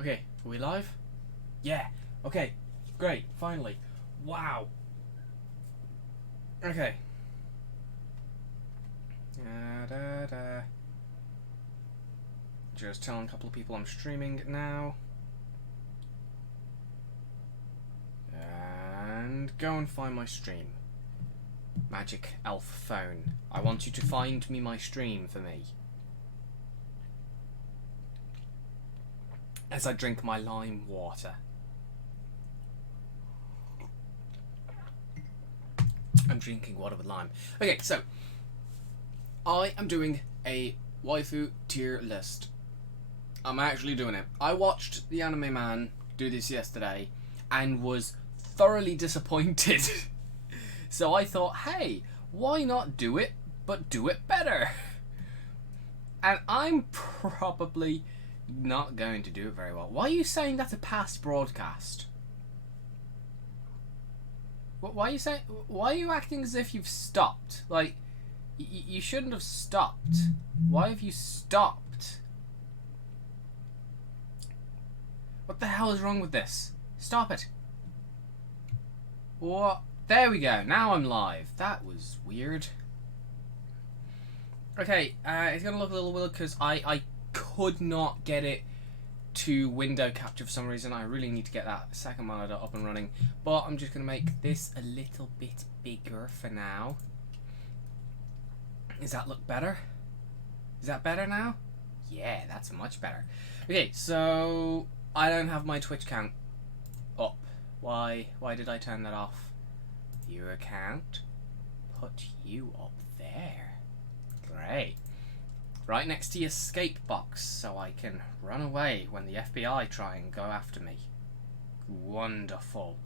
Okay, are we live? Yeah. Okay, great. Finally. Wow. Okay. Just telling a couple of people I'm streaming now. And go and find my stream. Magic elf phone. I want you to find me my stream for me. As I drink my lime water. I'm drinking water with lime. Okay, so I am doing a waifu tier list. I'm actually doing it. I watched the Anime Man do this yesterday and was thoroughly disappointed. So I thought, hey, why not do it, but do it better? And I'm probably not going to do it very well. Why are you saying that's a past broadcast? Why are you saying? Why are you acting as if you've stopped? Like, you shouldn't have stopped. Why have you stopped? What the hell is wrong with this? Stop it. What? There we go. Now I'm live. That was weird. Okay, it's gonna look a little weird because I could not get it to window capture for some reason. I really need to get that second monitor up and running, but I'm just gonna make this a little bit bigger for now. Does that look better? Is that better now? Yeah, that's much better. Okay, so I don't have my Twitch count up. Why did I turn that off? Viewer count. Put you up there. Great. Right next to your escape box, so I can run away when the FBI try and go after me. Wonderful.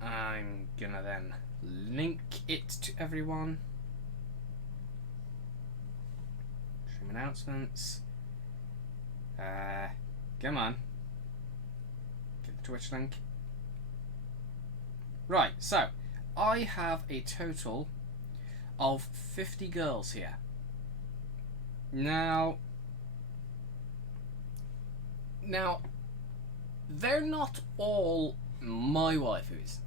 I'm gonna then link it to everyone. Stream announcements. Come on. Get the Twitch link. Right, so I have a total of 50 girls here. Now, they're not all my waifus,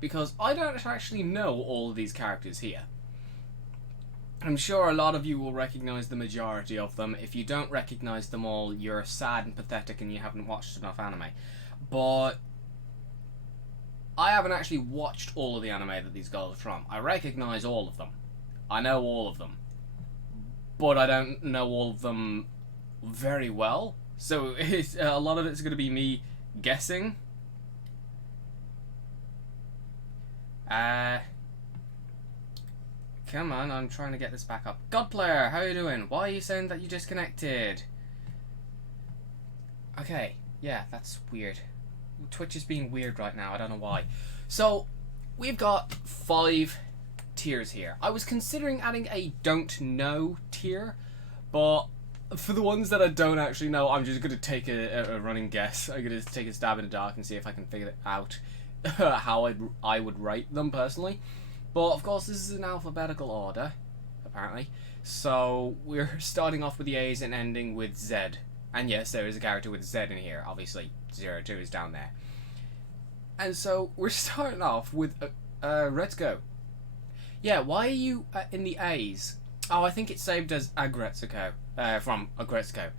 because I don't actually know all of these characters here. I'm sure a lot of you will recognise the majority of them. If you don't recognise them all, you're sad and pathetic and you haven't watched enough anime. But I haven't actually watched all of the anime that these girls are from. I recognise all of them. I know all of them. But I don't know all of them very well. So a lot of it's going to be me guessing. Come on, I'm trying to get this back up. Godplayer, how are you doing? Why are you saying that you disconnected? Okay, yeah, that's weird. Twitch is being weird right now, I don't know why. So, we've got 5 tiers here. I was considering adding a don't know tier, but for the ones that I don't actually know, I'm just going to take a running guess. I'm going to take a stab in the dark and see if I can figure it out how I would rate them personally. But of course this is an alphabetical order, apparently. So we're starting off with the A's and ending with Z. And yes, there is a character with Z in here, obviously. 02 is down there. And so we're starting off with Retsuko. Yeah, why are you in the A's? Oh, I think it's saved as Agretsuko, from Agretsuko.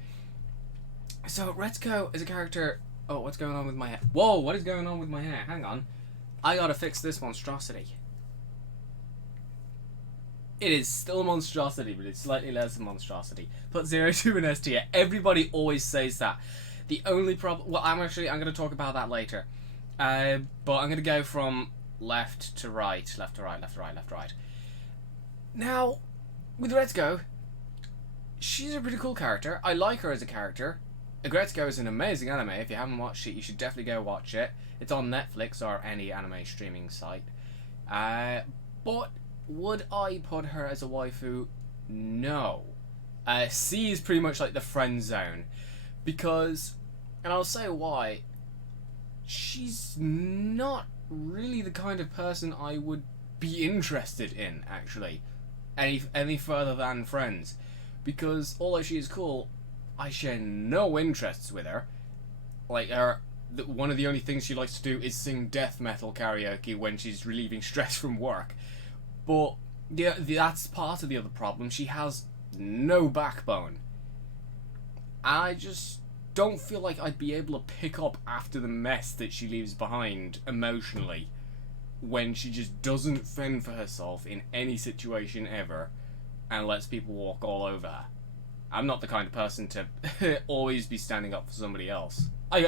So Retsuko is a character... Oh, what's going on with my hair? Whoa, what is going on with my hair? Hang on. I gotta fix this monstrosity. It is still a monstrosity, but it's slightly less a monstrosity. Put 02 in S tier. Everybody always says that. The only problem... Well, I'm going to talk about that later. But I'm going to go from left to right. Left to right, left to right, left to right. Now, with Retsuko, she's a pretty cool character. I like her as a character. Agretsuko is an amazing anime. If you haven't watched it, you should definitely go watch it. It's on Netflix or any anime streaming site. But would I put her as a waifu? No. C is pretty much like the friend zone. Because, and I'll say why, she's not really the kind of person I would be interested in, actually. Any further than friends. Because although she is cool, I share no interests with her. Like, one of the only things she likes to do is sing death metal karaoke when she's relieving stress from work. But yeah, that's part of the other problem. She has no backbone. I just don't feel like I'd be able to pick up after the mess that she leaves behind emotionally when she just doesn't fend for herself in any situation ever and lets people walk all over her. I'm not the kind of person to always be standing up for somebody else. I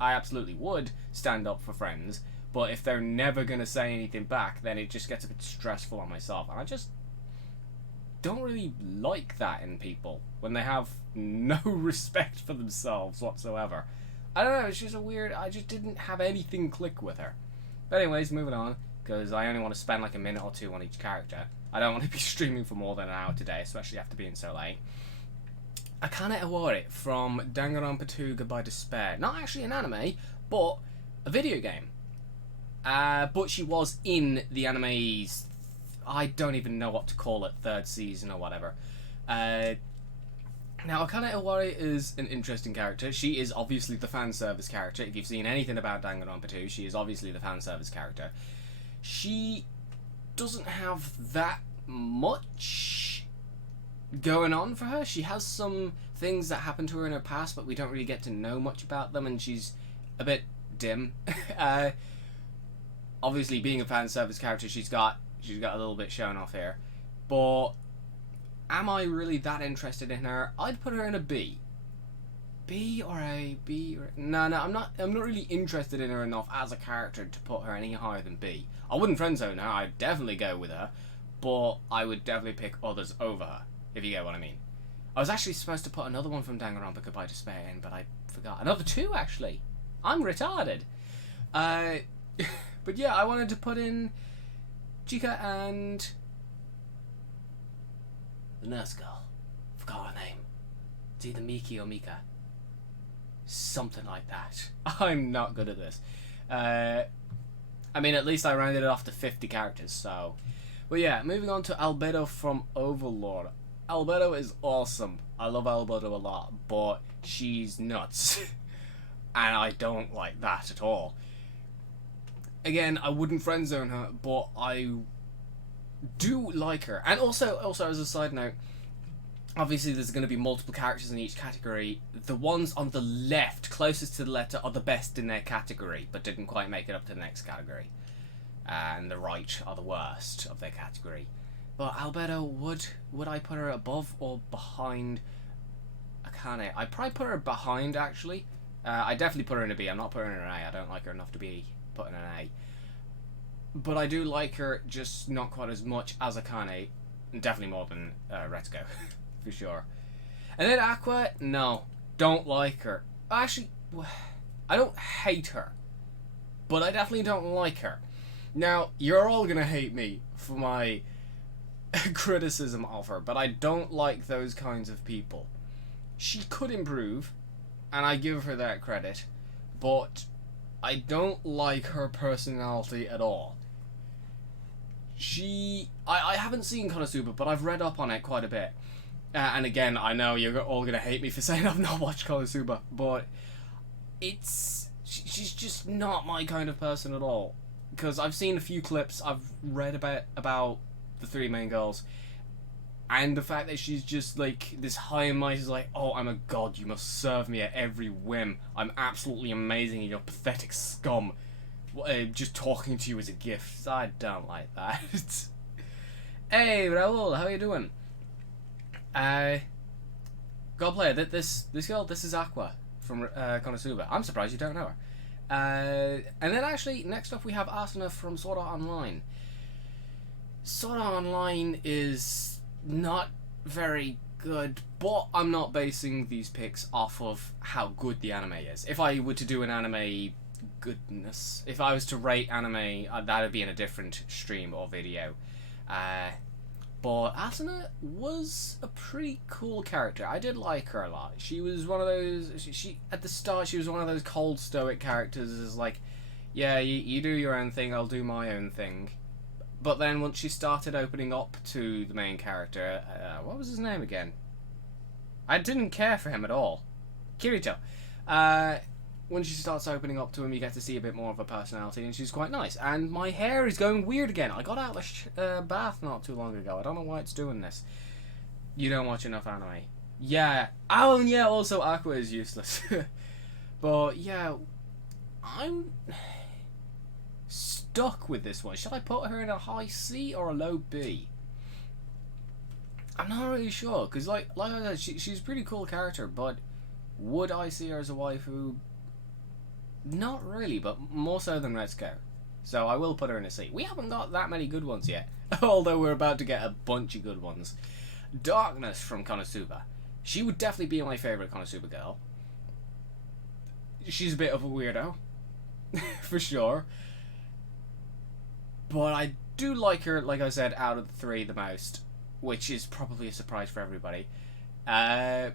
absolutely would stand up for friends, but if they're never going to say anything back, then it just gets a bit stressful on myself. And I just don't really like that in people, when they have no respect for themselves whatsoever. I don't know, it's just a weird... I just didn't have anything click with her. But anyways, moving on, because I only want to spend like a minute or two on each character. I don't want to be streaming for more than an hour today, especially after being so late. Akane Iwari from Danganronpa 2 Goodbye Despair. Not actually an anime, but a video game. But she was in the anime's... I don't even know what to call it, third season or whatever. Now, Akane Iwari is an interesting character. She is obviously the fan service character. If you've seen anything about Danganronpa 2, she is obviously the fan service character. She doesn't have that much going on for her. She has some things that happened to her in her past, but we don't really get to know much about them, and she's a bit dim. Obviously, being a fan service character, she's got a little bit shown off here. But am I really that interested in her? I'd put her in a B. B or a B? No, I'm not really interested in her enough as a character to put her any higher than B. I wouldn't friendzone her. I'd definitely go with her, but I would definitely pick others over her, if you get what I mean. I was actually supposed to put another one from Danganronpa Goodbye Despair in, but I forgot. Another two, actually. I'm retarded. But yeah, I wanted to put in Chika and the nurse girl. Forgot her name. It's either Miki or Mika. Something like that. I'm not good at this. I mean, at least I rounded it off to 50 characters, so... But yeah, moving on to Albedo from Overlord. Albedo is awesome. I love Albedo a lot, but she's nuts. And I don't like that at all. Again, I wouldn't friendzone her, but I do like her. And also as a side note, obviously there's going to be multiple characters in each category. The ones on the left, closest to the letter, are the best in their category, but didn't quite make it up to the next category. And the right are the worst of their category. But Albedo, would I put her above or behind Akane? I'd probably put her behind, actually. I definitely put her in a B. I'm not putting her in an A. I don't like her enough to be put in an A. But I do like her, just not quite as much as Akane. And definitely more than Retsuko, for sure. And then Aqua, no. Don't like her. Actually, I don't hate her. But I definitely don't like her. Now, you're all gonna hate me for my criticism of her, but I don't like those kinds of people. She could improve, and I give her that credit, but I don't like her personality at all. I haven't seen Konosuba, but I've read up on it quite a bit. And again, I know you're all gonna hate me for saying I've not watched Konosuba, but she's just not my kind of person at all. Because I've seen a few clips, I've read about the three main girls, and the fact that she's just like this high and mighty, is like, oh, I'm a god, you must serve me at every whim, I'm absolutely amazing and you're pathetic scum, just talking to you as a gift. I don't like that. Hey Raul, how you doing? God player, this girl, this is Aqua from Konosuba. I'm surprised you don't know her. And then actually, next up we have Asuna from Sword Art Online. Sword Art Online is not very good, but I'm not basing these picks off of how good the anime is. If I were to do an anime goodness, if I was to rate anime, that would be in a different stream or video. But Asuna was a pretty cool character. I did like her a lot. She was one of those... She at the start, she was one of those cold, stoic characters. Is like, yeah, you do your own thing, I'll do my own thing. But then once she started opening up to the main character... what was his name again? I didn't care for him at all. Kirito. When she starts opening up to him, you get to see a bit more of her personality, and she's quite nice. And my hair is going weird again. I got out of the bath not too long ago. I don't know why it's doing this. You don't watch enough anime. Yeah. Oh, and yeah, also Aqua is useless. But, yeah, I'm stuck with this one. Should I put her in a high C or a low B? I'm not really sure, because, like I said, she's a pretty cool character, but would I see her as a waifu? Not really, but more so than Retsuko. So I will put her in a C. We haven't got that many good ones yet, although we're about to get a bunch of good ones. Darkness from Konosuba. She would definitely be my favourite Konosuba girl. She's a bit of a weirdo, for sure. But I do like her, like I said, out of the three the most, which is probably a surprise for everybody. I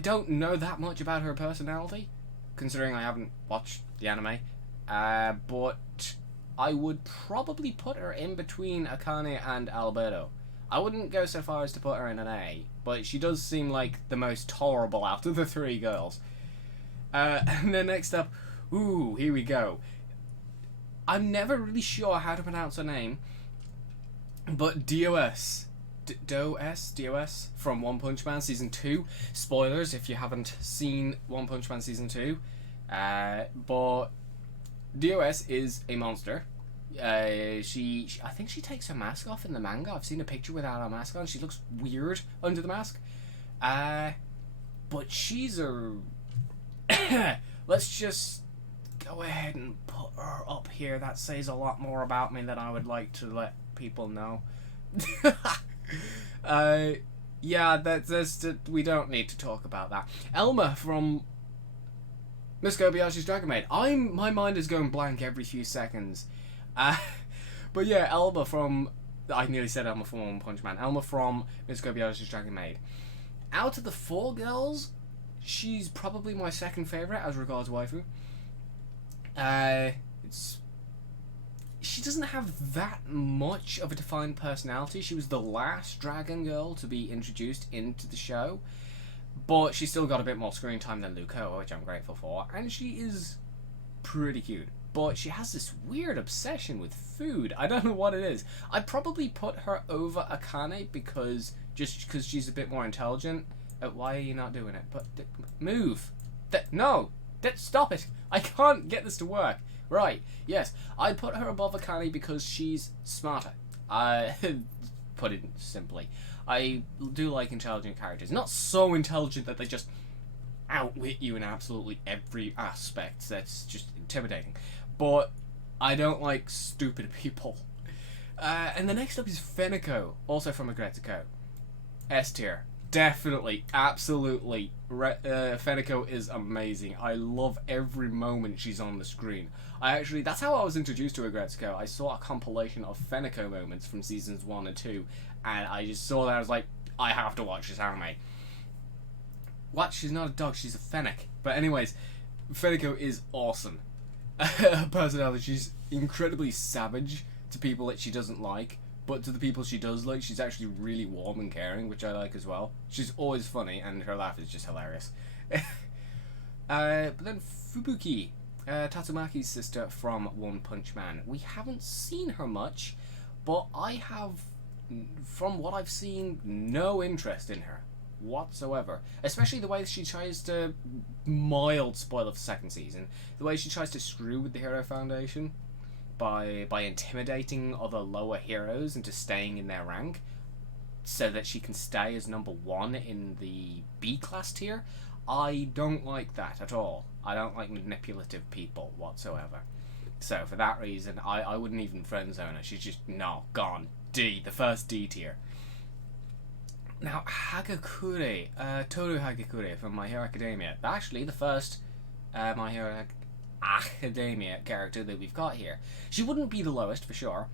don't know that much about her personality, considering I haven't watched the anime, but I would probably put her in between Akane and Alberto. I wouldn't go so far as to put her in an A, but she does seem like the most tolerable out of the three girls. And then next up, ooh, here we go. I'm never really sure how to pronounce her name, but DOS. DOS from One Punch Man Season 2. Spoilers if you haven't seen One Punch Man Season 2. But DOS is a monster. She I think she takes her mask off in the manga. I've seen a picture without her mask on. She looks weird under the mask. But she's a... Let's just go ahead and put her up here. That says a lot more about me than I would like to let people know. Yeah, that's we don't need to talk about that. Elma from Miss Kobayashi's Dragon Maid. My mind is going blank every few seconds. But yeah, Elma from... I nearly said Elma from One Punch Man. Elma from Miss Kobayashi's Dragon Maid. Out of the four girls, she's probably my second favourite as regards waifu. She doesn't have that much of a defined personality. She was the last dragon girl to be introduced into the show, but she's still got a bit more screen time than Luko, which I'm grateful for, and she is pretty cute. But she has this weird obsession with food. I don't know what it is. I'd probably put her over Akane because she's a bit more intelligent. Why are you not doing it? But move. No. Stop it. I can't get this to work. Right. Yes. I'd put her above Akane because she's smarter. Put it simply. I do like intelligent characters. Not so intelligent that they just outwit you in absolutely every aspect. That's just intimidating. But I don't like stupid people. And the next up is Feneko, also from Agretsuko. S tier. Definitely, absolutely. Feneko is amazing. I love every moment she's on the screen. That's how I was introduced to Agretsuko. I saw a compilation of Feneko moments from seasons 1 and 2, and I just saw that. I was like, I have to watch this anime. What? She's not a dog, she's a fennec. But anyways, Feneko is awesome. Her personality, she's incredibly savage to people that she doesn't like. But to the people she does like, she's actually really warm and caring, which I like as well. She's always funny, and her laugh is just hilarious. But then Fubuki, Tatsumaki's sister from One Punch Man. We haven't seen her much, but I have, from what I've seen, no interest in her whatsoever. Especially the way she tries to, mild spoiler for second season, the way she tries to screw with the Hero Foundation. By intimidating other lower heroes into staying in their rank so that she can stay as number 1 in the B class tier. I don't like that at all. I don't like manipulative people whatsoever. So for that reason, I wouldn't even friend zone her. She's just, no, gone. D, the first D tier. Now, Hagakure, Toru Hagakure from My Hero Academia. Actually, the first My Hero Academia character that we've got here. She wouldn't be the lowest for sure,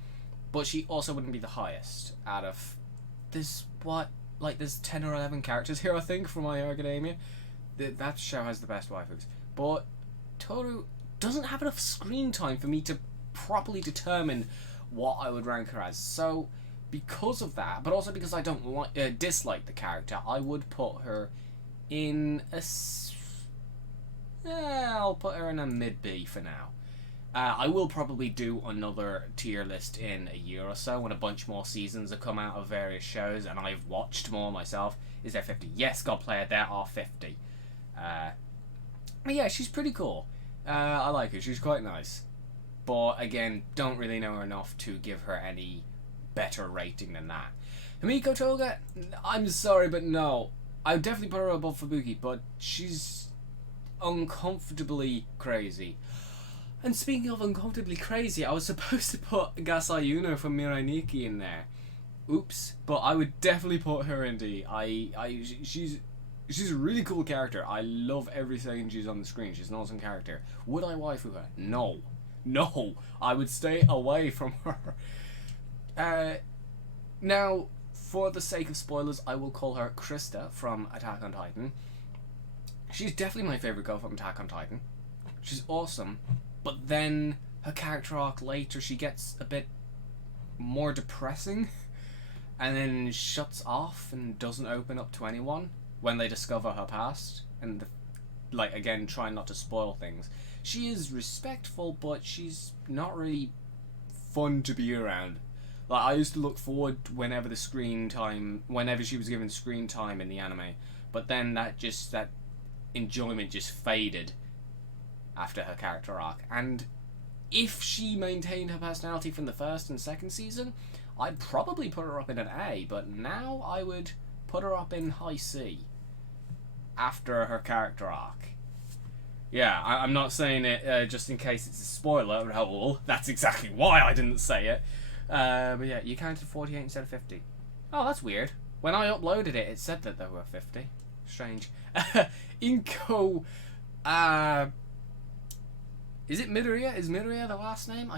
but she also wouldn't be the highest out of there's 10 or 11 characters here I think from My Hero Academia. That show has the best waifus, but Toru doesn't have enough screen time for me to properly determine what I would rank her as. So because of that, but also because I don't dislike the character, I would put her in a... I'll put her in a mid-B for now. I will probably do another tier list in a year or so when a bunch more seasons have come out of various shows and I've watched more myself. Is there 50? Yes, God Player, there are 50. But yeah, she's pretty cool. I like her. She's quite nice. But again, don't really know her enough to give her any better rating than that. Himiko Toga, I'm sorry, but no. I would definitely put her above Fubuki, but she's uncomfortably crazy. And speaking of uncomfortably crazy, I was supposed to put Gasai Yuno from Mirai Nikki in there. Oops. But I would definitely put her in D. She's a really cool character. I love every second she's on the screen. She's an awesome character. Would I waifu her? No. No. I would stay away from her. Now, for the sake of spoilers, I will call her Krista from Attack on Titan. She's definitely my favourite girl from Attack on Titan. She's awesome. But then her character arc later, she gets a bit more depressing and then shuts off and doesn't open up to anyone when they discover her past. And, again, trying not to spoil things. She is respectful, but she's not really fun to be around. I used to look forward whenever she was given screen time in the anime. But then that enjoyment just faded after her character arc. And if she maintained her personality from the first and second season, I'd probably put her up in an A, but now I would put her up in high C after her character arc. Yeah, I'm not saying it just in case it's a spoiler, Raoul. That's exactly why I didn't say it. But yeah, you counted 48 instead of 50. Oh, that's weird. When I uploaded it said that there were 50. Strange. Inko... Is it Midoriya? Is Midoriya the last name?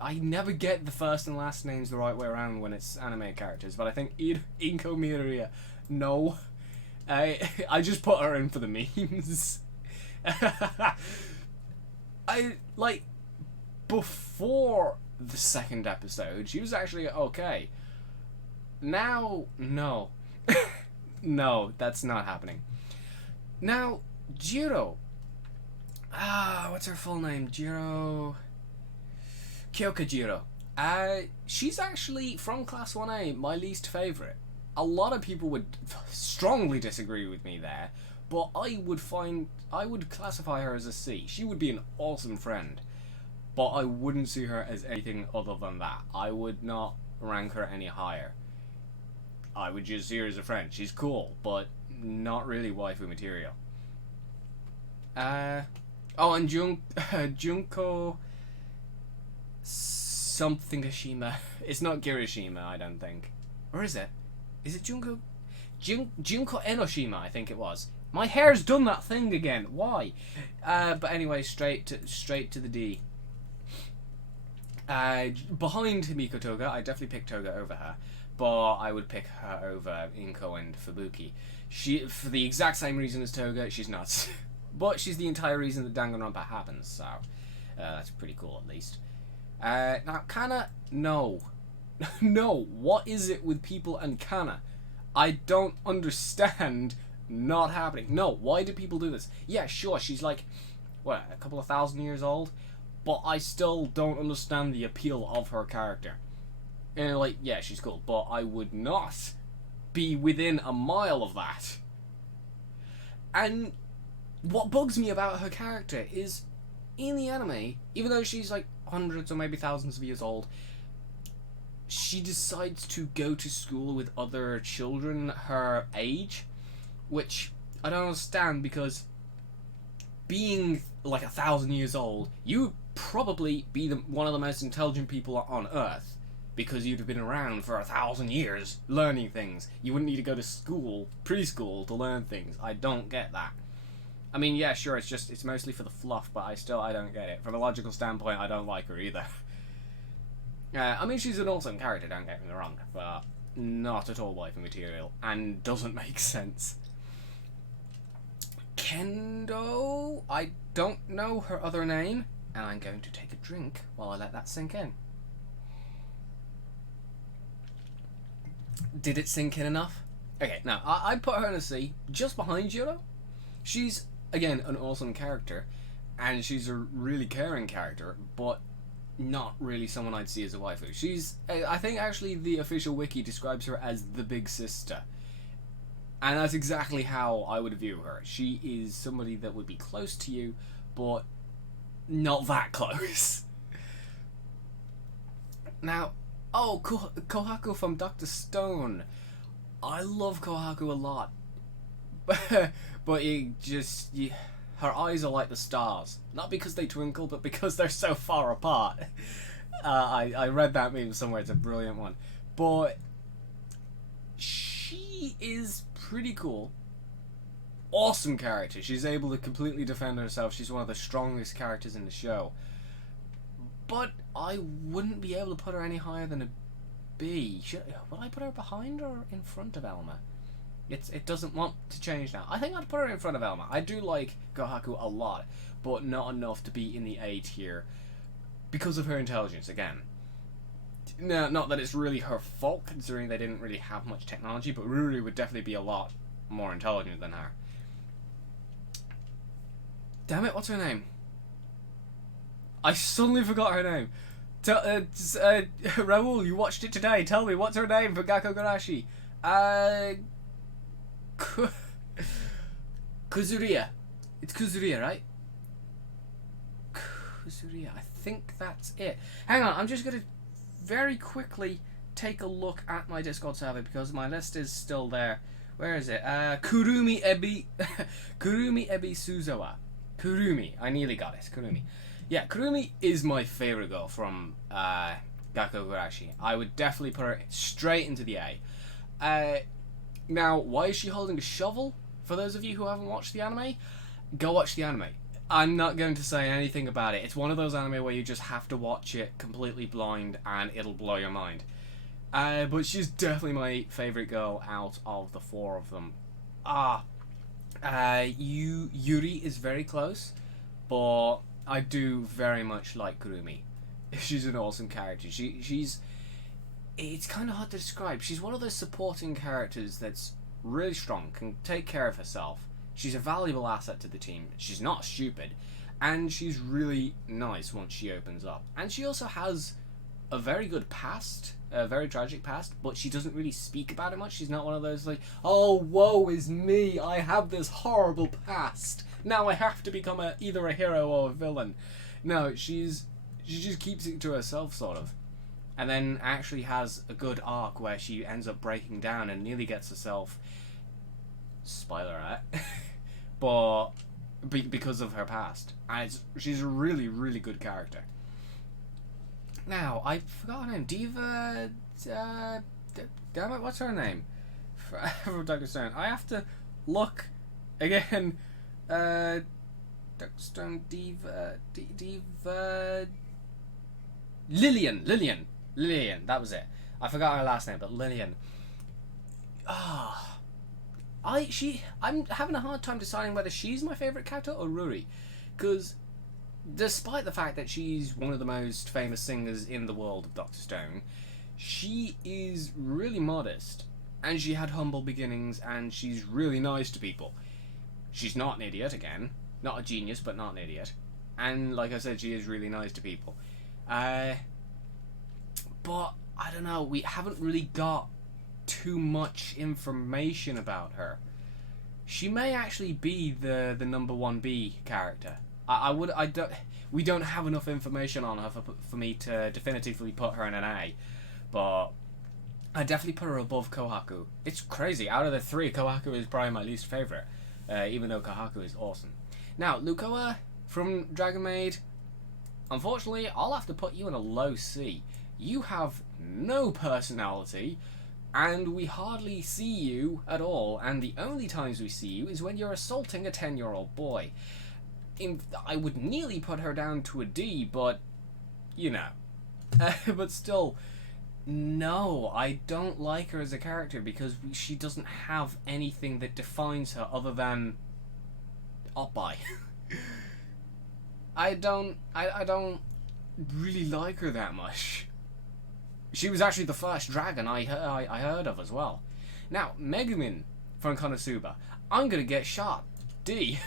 I never get the first and last names the right way around when it's anime characters, but I think Inko Midoriya. No. I just put her in for the memes. Before the second episode, she was actually okay. Now, no. No, that's not happening. Now, Jiro. What's her full name? Kyoka Jiro. She's actually, from Class 1A, my least favourite. A lot of people would strongly disagree with me there, but I would classify her as a C. She would be an awesome friend, but I wouldn't see her as anything other than that. I would not rank her any higher. I would just see her as a friend. She's cool, but not really waifu material. And Junko something Ashima. It's not Kirishima, I don't think. Or is it? Is it Junko? Junko Enoshima, I think it was. My hair's done that thing again. Why? But anyway, straight to the D. Behind Himiko Toga, I definitely pick Toga over her, but I would pick her over Inko and Fubuki. She, for the exact same reason as Toga, she's nuts. But she's the entire reason that Danganronpa happens, so that's pretty cool at least. Now, Kana, no. No, what is it with people and Kana? I don't understand not happening. No, why do people do this? Yeah, sure, she's like, what, a couple of thousand years old? But I still don't understand the appeal of her character. And yeah, she's cool, but I would not be within a mile of that. And what bugs me about her character is, in the anime, even though she's like hundreds or maybe thousands of years old, she decides to go to school with other children her age, which I don't understand, because being like 1,000 years old, you would probably be one of the most intelligent people on Earth, because you'd have been around for 1,000 years learning things. You wouldn't need to go to school, preschool, to learn things. I don't get that. I mean, yeah, sure, it's mostly for the fluff, but I don't get it. From a logical standpoint, I don't like her either. I mean, she's an awesome character, don't get me wrong, but not at all waifu material, and doesn't make sense. Kendo, I don't know her other name, and I'm going to take a drink while I let that sink in. Did it sink in enough? Okay, now, I'd put her in a C, just behind Jiro. She's, again, an awesome character, and she's a really caring character, but not really someone I'd see as a waifu. She's, I think actually the official wiki describes her as the big sister. And that's exactly how I would view her. She is somebody that would be close to you, but not that close. Now, oh, Kohaku from Dr. Stone. I love Kohaku a lot. But her eyes are like the stars. Not because they twinkle, but because they're so far apart. I read that meme somewhere. It's a brilliant one. But she is pretty cool. Awesome character. She's able to completely defend herself. She's one of the strongest characters in the show. But I wouldn't be able to put her any higher than a B. Would I put her behind or in front of Elma? It doesn't want to change now. I think I'd put her in front of Elma. I do like Kohaku a lot, but not enough to be in the A tier because of her intelligence, again. No, not that it's really her fault, considering they didn't really have much technology, but Ruri would definitely be a lot more intelligent than her. Damn it, what's her name? I suddenly forgot her name. Raoul, you watched it today. Tell me, what's her name for Gakko Garashi? Kuzuria. It's Kuzuria, right? Kuzuria. I think that's it. Hang on, I'm just going to very quickly take a look at my Discord server because my list is still there. Where is it? Kurumi Ebi Suzawa. Kurumi. I nearly got it. Kurumi. Yeah, Kurumi is my favorite girl from Gakko Garashi. I would definitely put her straight into the A. Now, why is she holding a shovel? For those of you who haven't watched the anime, go watch the anime. I'm not going to say anything about it. It's one of those anime where you just have to watch it completely blind and it'll blow your mind. But she's definitely my favorite girl out of the four of them. Yuri is very close, but I do very much like Kurumi. She's an awesome character. She's... It's kind of hard to describe. She's one of those supporting characters that's really strong, can take care of herself. She's a valuable asset to the team. She's not stupid. And she's really nice once she opens up. And she also has a very good past, a very tragic past, but she doesn't really speak about it much. She's not one of those like, oh, woe is me, I have this horrible past. Now I have to become either a hero or a villain. No, she just keeps it to herself, sort of. And then actually has a good arc where she ends up breaking down and nearly gets herself... Spoiler alert. But because of her past. And she's a really, really good character. Now, I forgot her name. Diva... damn it, what's her name? From Dr. Stone. I have to look again. Dr. Stone, Diva... Lillian, that was it. I forgot her last name, but Lillian. I'm having a hard time deciding whether she's my favourite character or Ruri. Because despite the fact that she's one of the most famous singers in the world of Dr. Stone, she is really modest. And she had humble beginnings, and she's really nice to people. She's not an idiot, again. Not a genius, but not an idiot. And like I said, she is really nice to people. But I don't know, we haven't really got too much information about her. She may actually be the number 1B character. We don't have enough information on her for me to definitively put her in an A, but I definitely put her above Kohaku. It's crazy. Out of the three, Kohaku is probably my least favorite, even though Kohaku is awesome. Now, Lukoa from Dragon Maid. Unfortunately, I'll have to put you in a low C. You have no personality, and we hardly see you at all, and the only times we see you is when you're assaulting a 10-year-old boy. I would nearly put her down to a D, but, you know. But still, no, I don't like her as a character, because she doesn't have anything that defines her other than oppai. I don't really like her that much. She was actually the first dragon I heard of as well. Now, Megumin from Konosuba. I'm gonna get shot. D.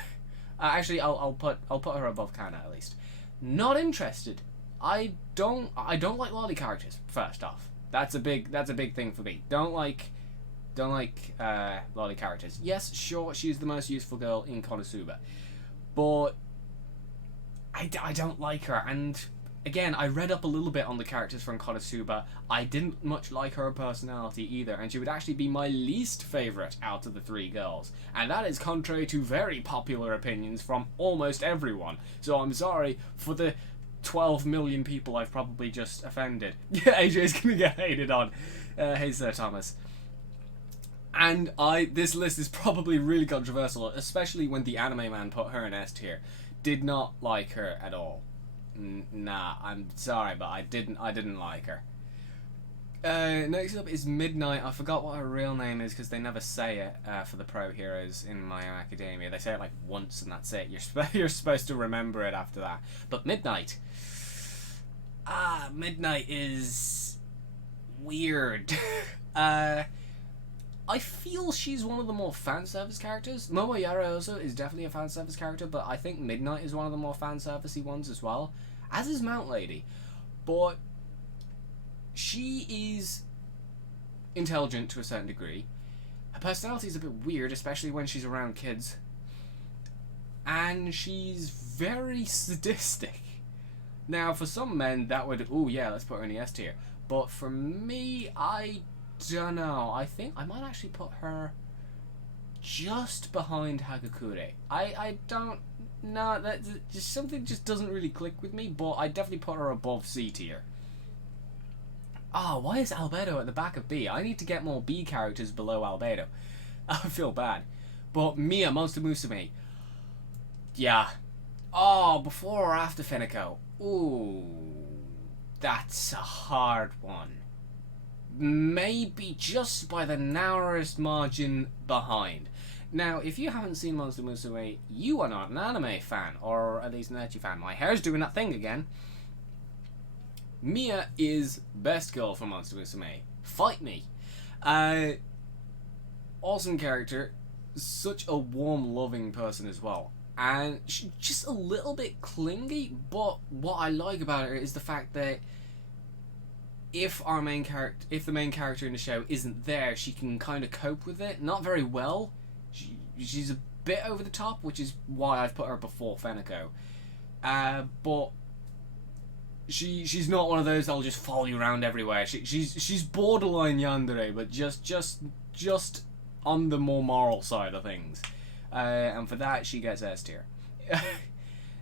Actually, I'll put her above Kana at least. Not interested. I don't like lolly characters. First off, that's a big thing for me. Don't like lolly characters. Yes, sure, she's the most useful girl in Konosuba, but I don't like her. And again, I read up a little bit on the characters from Konosuba. I didn't much like her personality either, and she would actually be my least favourite out of the three girls. And that is contrary to very popular opinions from almost everyone. So I'm sorry for the 12 million people I've probably just offended. Yeah, AJ's gonna get hated on. Hey, Sir Thomas. And this list is probably really controversial, especially when the anime man put her in S tier. Did not like her at all. Nah, I'm sorry, but I didn't like her. Next up is Midnight. I forgot what her real name is because they never say it for the pro heroes in My Hero Academia. They say it like once and that's it. You're supposed to remember it after that. But Midnight. Midnight is weird. I feel she's one of the more fan service characters. Momoyara also is definitely a fan service character, but I think Midnight is one of the more fan servicey ones as well. As is Mount Lady. But she is intelligent to a certain degree. Her personality is a bit weird, especially when she's around kids. And she's very sadistic. Now, for some men, that would, oh yeah, let's put her in the S tier. But for me, I don't know. I think I might actually put her just behind Hagakure. I don't know. That just something just doesn't really click with me. But I definitely put her above C tier. Why is Albedo at the back of B? I need to get more B characters below Albedo. I feel bad. But Mia Monster Musume. Yeah. Before or after Feneko? Ooh, that's a hard one. Maybe just by the narrowest margin behind. Now, if you haven't seen Monster Musume, you are not an anime fan, or at least an ecchi fan. My hair's doing that thing again. Mia is best girl for Monster Musume. Fight me. Awesome character. Such a warm, loving person as well. And she's just a little bit clingy, but what I like about her is the fact that if the main character in the show isn't there, she can kind of cope with it. Not very well. She's a bit over the top, which is why I've put her before Feneko. But she's not one of those that'll just follow you around everywhere. She's borderline yandere, but just on the more moral side of things. And for that, she gets S tier.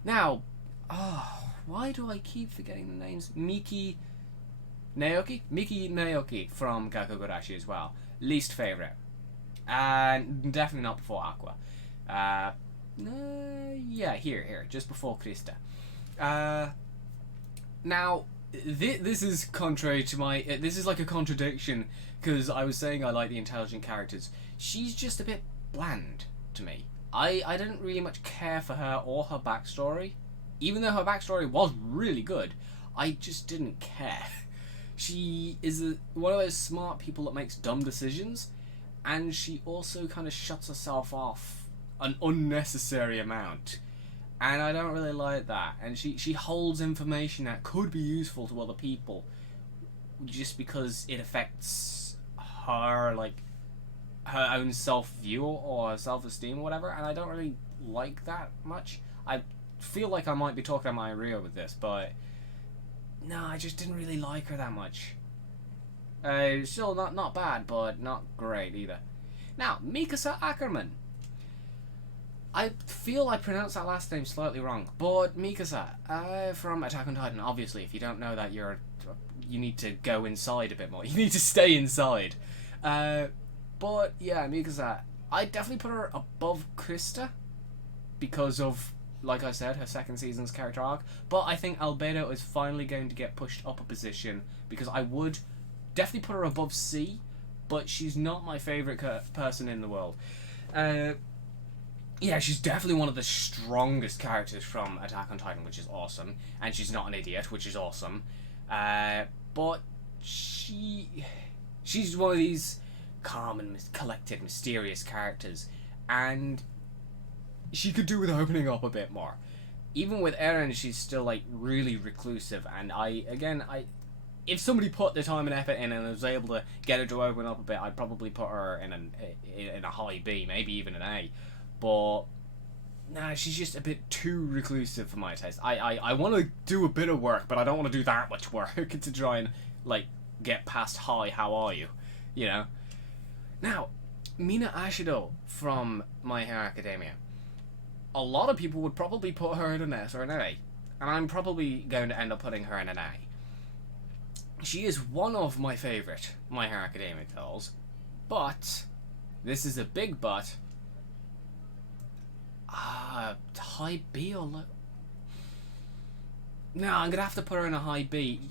Now, why do I keep forgetting the names? Miki Naoki from Gakugurashi as well. Least favourite. And definitely not before Aqua. Yeah, here, just before Krista. Now, this is contrary to my... this is like a contradiction, because I was saying I like the intelligent characters. She's just a bit bland to me. I didn't really much care for her or her backstory. Even though her backstory was really good, I just didn't care. She is one of those smart people that makes dumb decisions, and she also kind of shuts herself off an unnecessary amount. And I don't really like that. And she holds information that could be useful to other people just because it affects her, like, her own self-view or self-esteem or whatever, and I don't really like that much. I feel like I might be talking about my Rio with this, but no, I just didn't really like her that much. Still not bad, but not great either. Now, Mikasa Ackerman. I feel I pronounced that last name slightly wrong, but Mikasa from Attack on Titan. Obviously, if you don't know that, you need to go inside a bit more. You need to stay inside. But yeah, Mikasa, I definitely put her above Krista because of, like I said, her second season's character arc. But I think Albedo is finally going to get pushed up a position because I would definitely put her above C, but she's not my favourite person in the world. Yeah, she's definitely one of the strongest characters from Attack on Titan, which is awesome. And she's not an idiot, which is awesome. But she's one of these calm and collected, mysterious characters, and she could do with opening up a bit more. Even with Eren, she's still like really reclusive, and if somebody put the time and effort in and was able to get her to open up a bit, I'd probably put her in a high B, maybe even an A. But nah, she's just a bit too reclusive for my taste. I want to do a bit of work, but I don't want to do that much work to try and like get past hi, how are you? You know. Now, Mina Ashido from My Hero Academia. A lot of people would probably put her in an S or an A, and I'm probably going to end up putting her in an A. She is one of my favourite My Hero Academia girls, but this is a big but. High B or low? No, I'm gonna have to put her in a high B.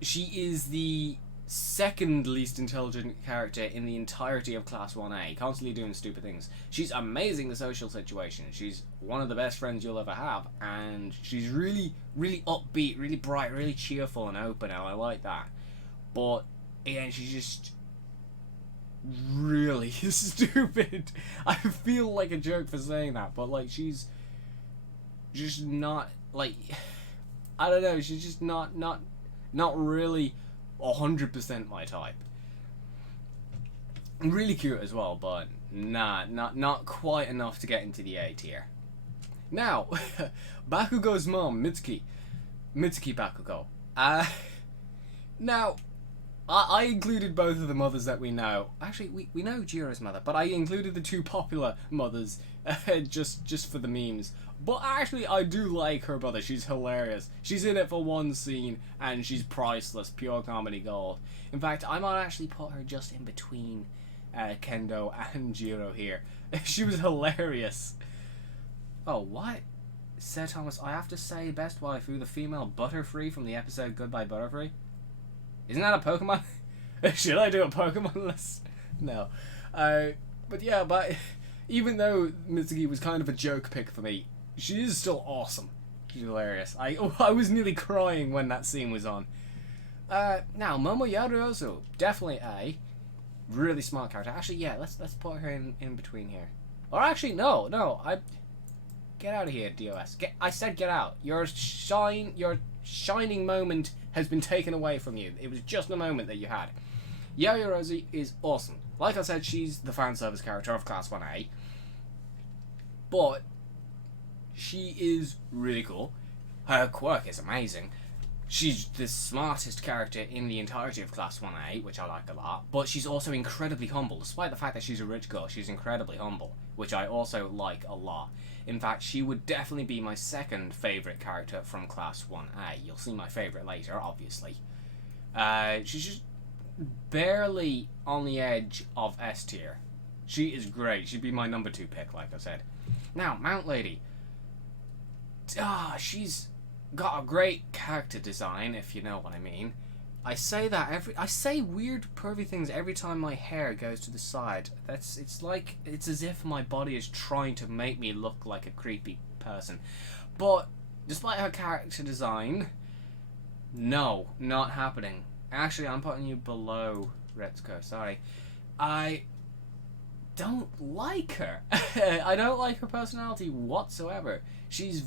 She is the second least intelligent character in the entirety of Class 1A, constantly doing stupid things. She's amazing in the social situation. She's one of the best friends you'll ever have, and she's really, really upbeat, really bright, really cheerful and open, and I like that. But again, she's just really stupid. I feel like a jerk for saying that, but like she's just not like, I don't know, she's just not really 100% my type. Really cute as well, but not quite enough to get into the A tier. Now, Bakugo's mom, Mitsuki Bakugo. Now, I included both of the mothers that we know. Actually, we know Jiro's mother, but I included the two popular mothers just for the memes. But actually, I do like her mother. She's hilarious. She's in it for one scene, and she's priceless. Pure comedy gold. In fact, I might actually put her just in between Kendo and Jiro here. She was hilarious. Oh, what? Said Thomas, I have to say best waifu, the female Butterfree from the episode Goodbye Butterfree. Isn't that a Pokemon? Should I do a Pokemon list? No. But yeah, but even though Mitsuki was kind of a joke pick for me, she is still awesome. She's hilarious. I was nearly crying when that scene was on. Now, Momo Yaruozu, definitely A. Really smart character. Actually, yeah, let's put her in between here. Or actually, no, get out of here, DOS. I said get out. Your shining moment has been taken away from you. It was just a moment that you had. Yaruozu is awesome. Like I said, she's the fan service character of Class 1A. But she is really cool. Her quirk is amazing. She's the smartest character in the entirety of Class 1A, which I like a lot. But she's also incredibly humble. Despite the fact that she's a rich girl, she's incredibly humble, which I also like a lot. In fact, she would definitely be my second favourite character from Class 1A. You'll see my favourite later, obviously. She's just barely on the edge of S tier. She is great. She'd be my number 2 pick, like I said. Now, Mount Lady. She's got a great character design, if you know what I mean. I say weird pervy things every time my hair goes to the side. It's as if my body is trying to make me look like a creepy person. But despite her character design, no, not happening. Actually, I'm putting you below Retsuko, sorry. I don't like her. I don't like her personality whatsoever. She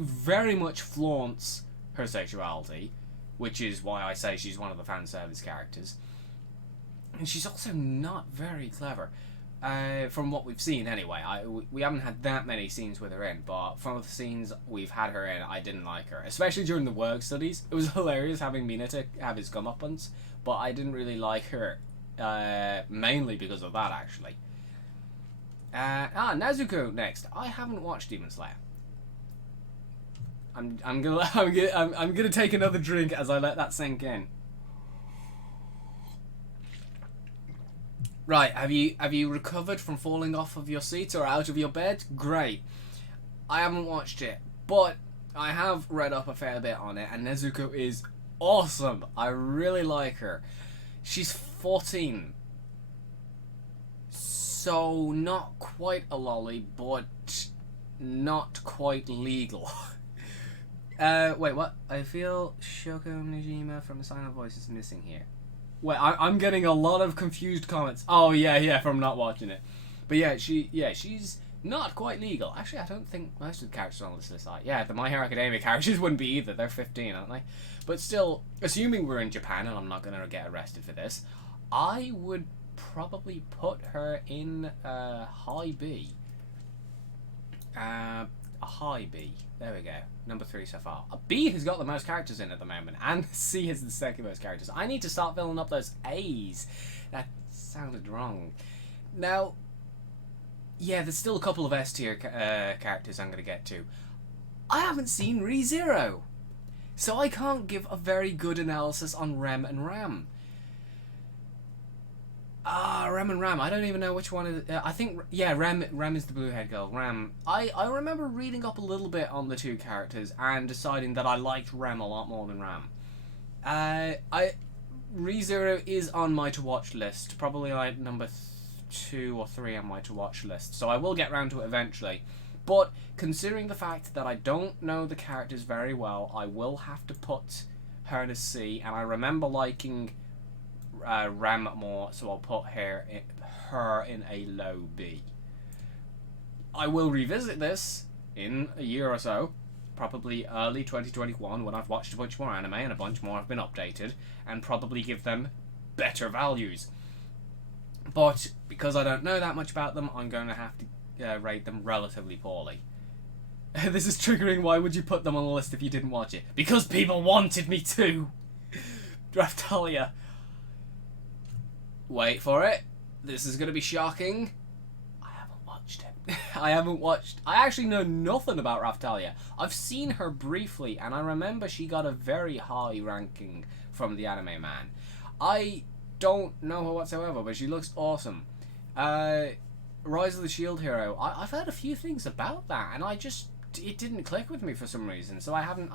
very much flaunts her sexuality, which is why I say she's one of the fan service characters. And she's also not very clever, from what we've seen anyway. We haven't had that many scenes with her in, but from the scenes we've had her in, I didn't like her. Especially during the work studies. It was hilarious having Minato have his comeuppance, but I didn't really like her, mainly because of that, actually. Nezuko next. I haven't watched Demon Slayer. I'm gonna take another drink as I let that sink in. Right, have you recovered from falling off of your seat or out of your bed? Great. I haven't watched it, but I have read up a fair bit on it, and Nezuko is awesome. I really like her. She's 14. So not quite a lolly, but not quite legal. Wait, what? I feel Shoko Nijima from the Silent Voice is missing here. Wait, I'm getting a lot of confused comments. Oh, yeah, from not watching it. But yeah, she's not quite legal. Actually, I don't think most of the characters on this list are. Yeah, the My Hero Academia characters wouldn't be either. They're 15, aren't they? But still, assuming we're in Japan and I'm not going to get arrested for this, I would probably put her in high B. A high B. There we go. Number 3 so far. A B has got the most characters in at the moment, and C has the second most characters. I need to start filling up those A's. That sounded wrong. Now, yeah, there's still a couple of S tier characters I'm going to get to. I haven't seen ReZero, so I can't give a very good analysis on Rem and Ram. Rem and Ram. I don't even know which one is. I think, yeah, Rem is the blue haired girl. Ram. I remember reading up a little bit on the two characters and deciding that I liked Rem a lot more than Ram. ReZero is on my to watch list. Probably like number 2 or 3 on my to watch list. So I will get round to it eventually. But considering the fact that I don't know the characters very well, I will have to put her in a C. And I remember liking Ram more, so I'll put her in a low B. I will revisit this in a year or so, probably early 2021, when I've watched a bunch more anime and a bunch more have been updated, and probably give them better values. But because I don't know that much about them, I'm going to have to rate them relatively poorly. This is triggering. Why would you put them on the list if you didn't watch it? Because people wanted me to. Draftalia. Wait for it. This is going to be shocking. I haven't watched it. I actually know nothing about Raftalia. I've seen her briefly, and I remember she got a very high ranking from the Anime Man. I don't know her whatsoever, but she looks awesome. Rise of the Shield Hero. I've heard a few things about that, and it didn't click with me for some reason, so I haven't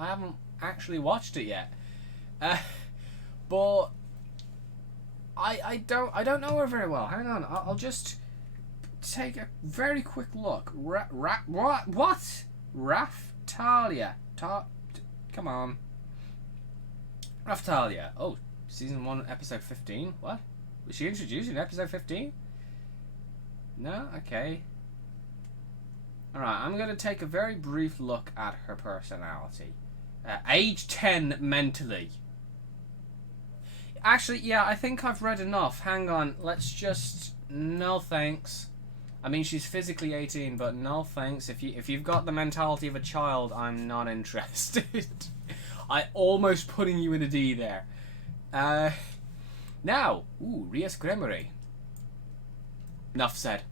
actually watched it yet. But I don't know her very well. Hang on, I'll just take a very quick look. What? Raftalia. Come on. Raftalia. Oh, season 1, episode 15. What? Was she introduced in episode 15? No? Okay. Alright, I'm going to take a very brief look at her personality. Age 10 mentally. Actually, yeah, I think I've read enough. Hang on, let's just... No thanks. I mean, she's physically 18, but no thanks. If you've got the mentality of a child, I'm not interested. I almost putting you in a D there. Now, Rias Gremory. Enough said.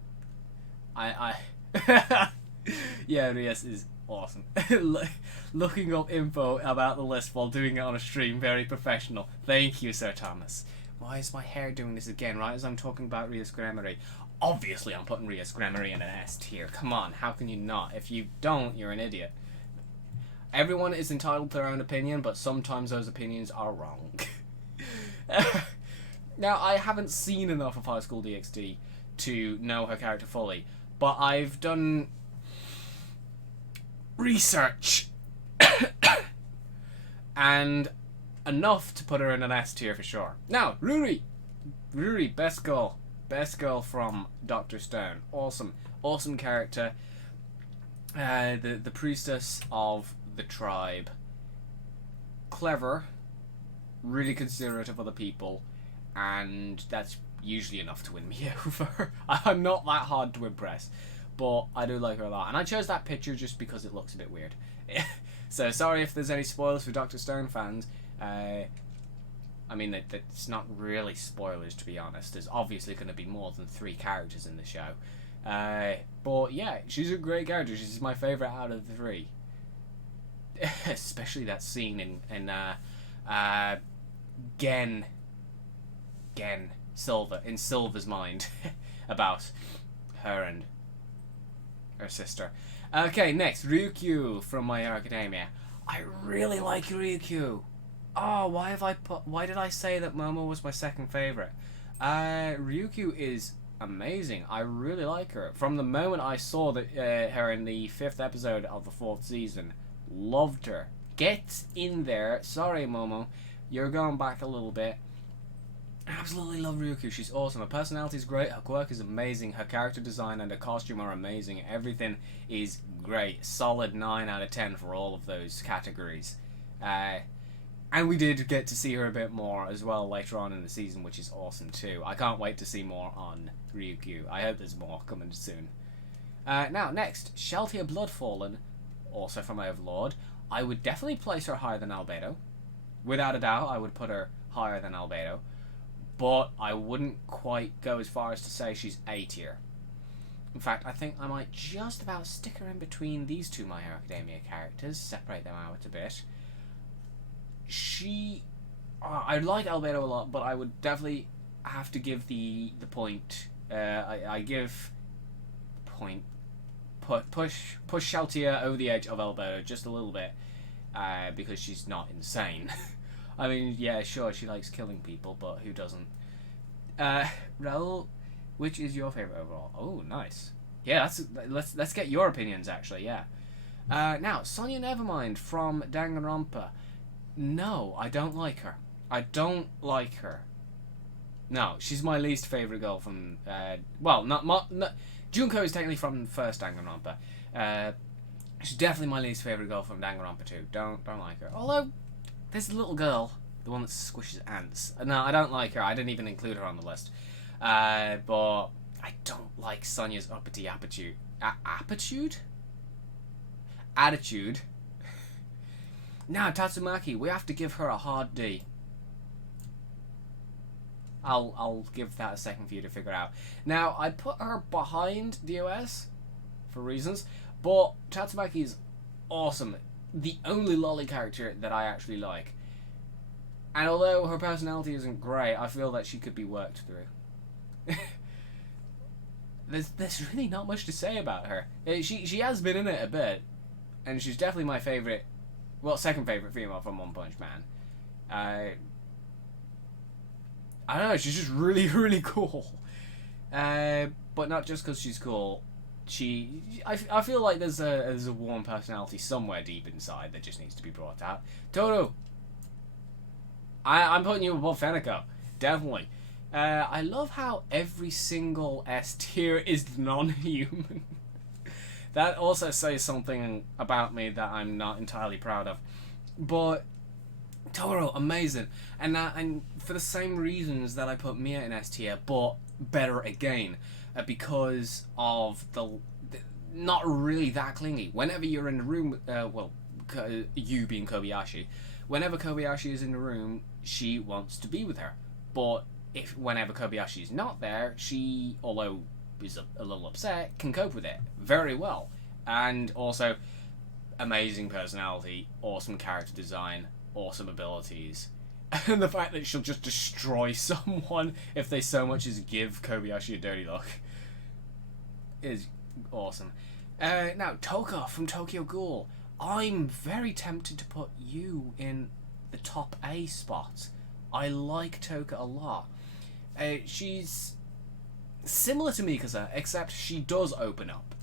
Yeah, Rias is awesome. Looking up info about the list while doing it on a stream, very professional. Thank you, Sir Thomas. Why is my hair doing this again, right as I'm talking about Rias Gremory? Obviously, I'm putting Rias Gremory in an S tier. Come on, how can you not? If you don't, you're an idiot. Everyone is entitled to their own opinion, but sometimes those opinions are wrong. Now, I haven't seen enough of High School DxD to know her character fully, but I've done research and enough to put her in an S tier for sure. Now, Ruri, best girl from Dr. Stone. Awesome character. The priestess of the tribe. Clever, really considerate of other people, and that's usually enough to win me over. I'm not that hard to impress, but I do like her a lot. And I chose that picture just because it looks a bit weird. So sorry if there's any spoilers for Dr. Stone fans. I mean, it's not really spoilers, to be honest. There's obviously going to be more than 3 characters in the show. But yeah, she's a great character. She's my favourite out of the 3. Especially that scene in Silver's mind about her and her sister. Okay, next, Ryukyu from My Hero Academia. I really like Ryukyu. Oh, why did I say that Momo was my second favourite? Ryukyu is amazing. I really like her. From the moment I saw her in the 5th episode of the 4th season, loved her. Get in there. Sorry, Momo. You're going back a little bit. I absolutely love Ryuko. She's awesome. Her personality is great. Her quirk is amazing. Her character design and her costume are amazing. Everything is great. Solid 9 out of 10 for all of those categories. And we did get to see her a bit more as well later on in the season, which is awesome too. I can't wait to see more on Ryukyu. I hope there's more coming soon. Now, next, Sheltia Bloodfallen, also from Overlord. I would definitely place her higher than Albedo. Without a doubt, I would put her higher than Albedo. But I wouldn't quite go as far as to say she's A tier. In fact, I think I might just about stick her in between these two My Hero Academia characters, separate them out a bit. I like Albedo a lot, but I would definitely have to give the point. I give point push Sheltia over the edge of Albedo just a little bit, because she's not insane. I mean, yeah, sure, she likes killing people, but who doesn't? Raul, which is your favorite overall? Oh, nice. Yeah, let's get your opinions actually. Yeah. Now, Sonia Nevermind from Danganronpa. No, I don't like her. I don't like her. No, she's my least favorite girl from. Well, not Junko is technically from the first Danganronpa. She's definitely my least favorite girl from Danganronpa 2. Don't like her. Although there's a little girl, the one that squishes ants. No, I don't like her. I didn't even include her on the list. But I don't like Sonia's uppity attitude. Attitude. Now, Tatsumaki, we have to give her a hard D. I'll give that a second for you to figure out. Now, I put her behind DOS for reasons, but Tatsumaki is awesome. The only lolly character that I actually like. And although her personality isn't great, I feel that she could be worked through. There's really not much to say about her. She has been in it a bit, and she's definitely my favourite. Well, second favourite female from One Punch Man. I don't know, she's just really, really cool. But not just because she's cool. I feel like there's a warm personality somewhere deep inside that just needs to be brought out. Toru! I'm putting you above Feneko. Definitely. I love how every single S tier is non-human. That also says something about me that I'm not entirely proud of. But Toro, amazing. And for the same reasons that I put Mia in S tier, but better again. Because of the not really that clingy. Whenever you're in the room, you being Kobayashi, whenever Kobayashi is in the room, she wants to be with her. But whenever Kobayashi is not there, she, although is a little upset, can cope with it very well. And also, amazing personality, awesome character design, awesome abilities, and the fact that she'll just destroy someone if they so much as give Kobayashi a dirty look is awesome. Now, Toka from Tokyo Ghoul. I'm very tempted to put you in the top A spot. I like Toka a lot. She's similar to Mikasa, except she does open up.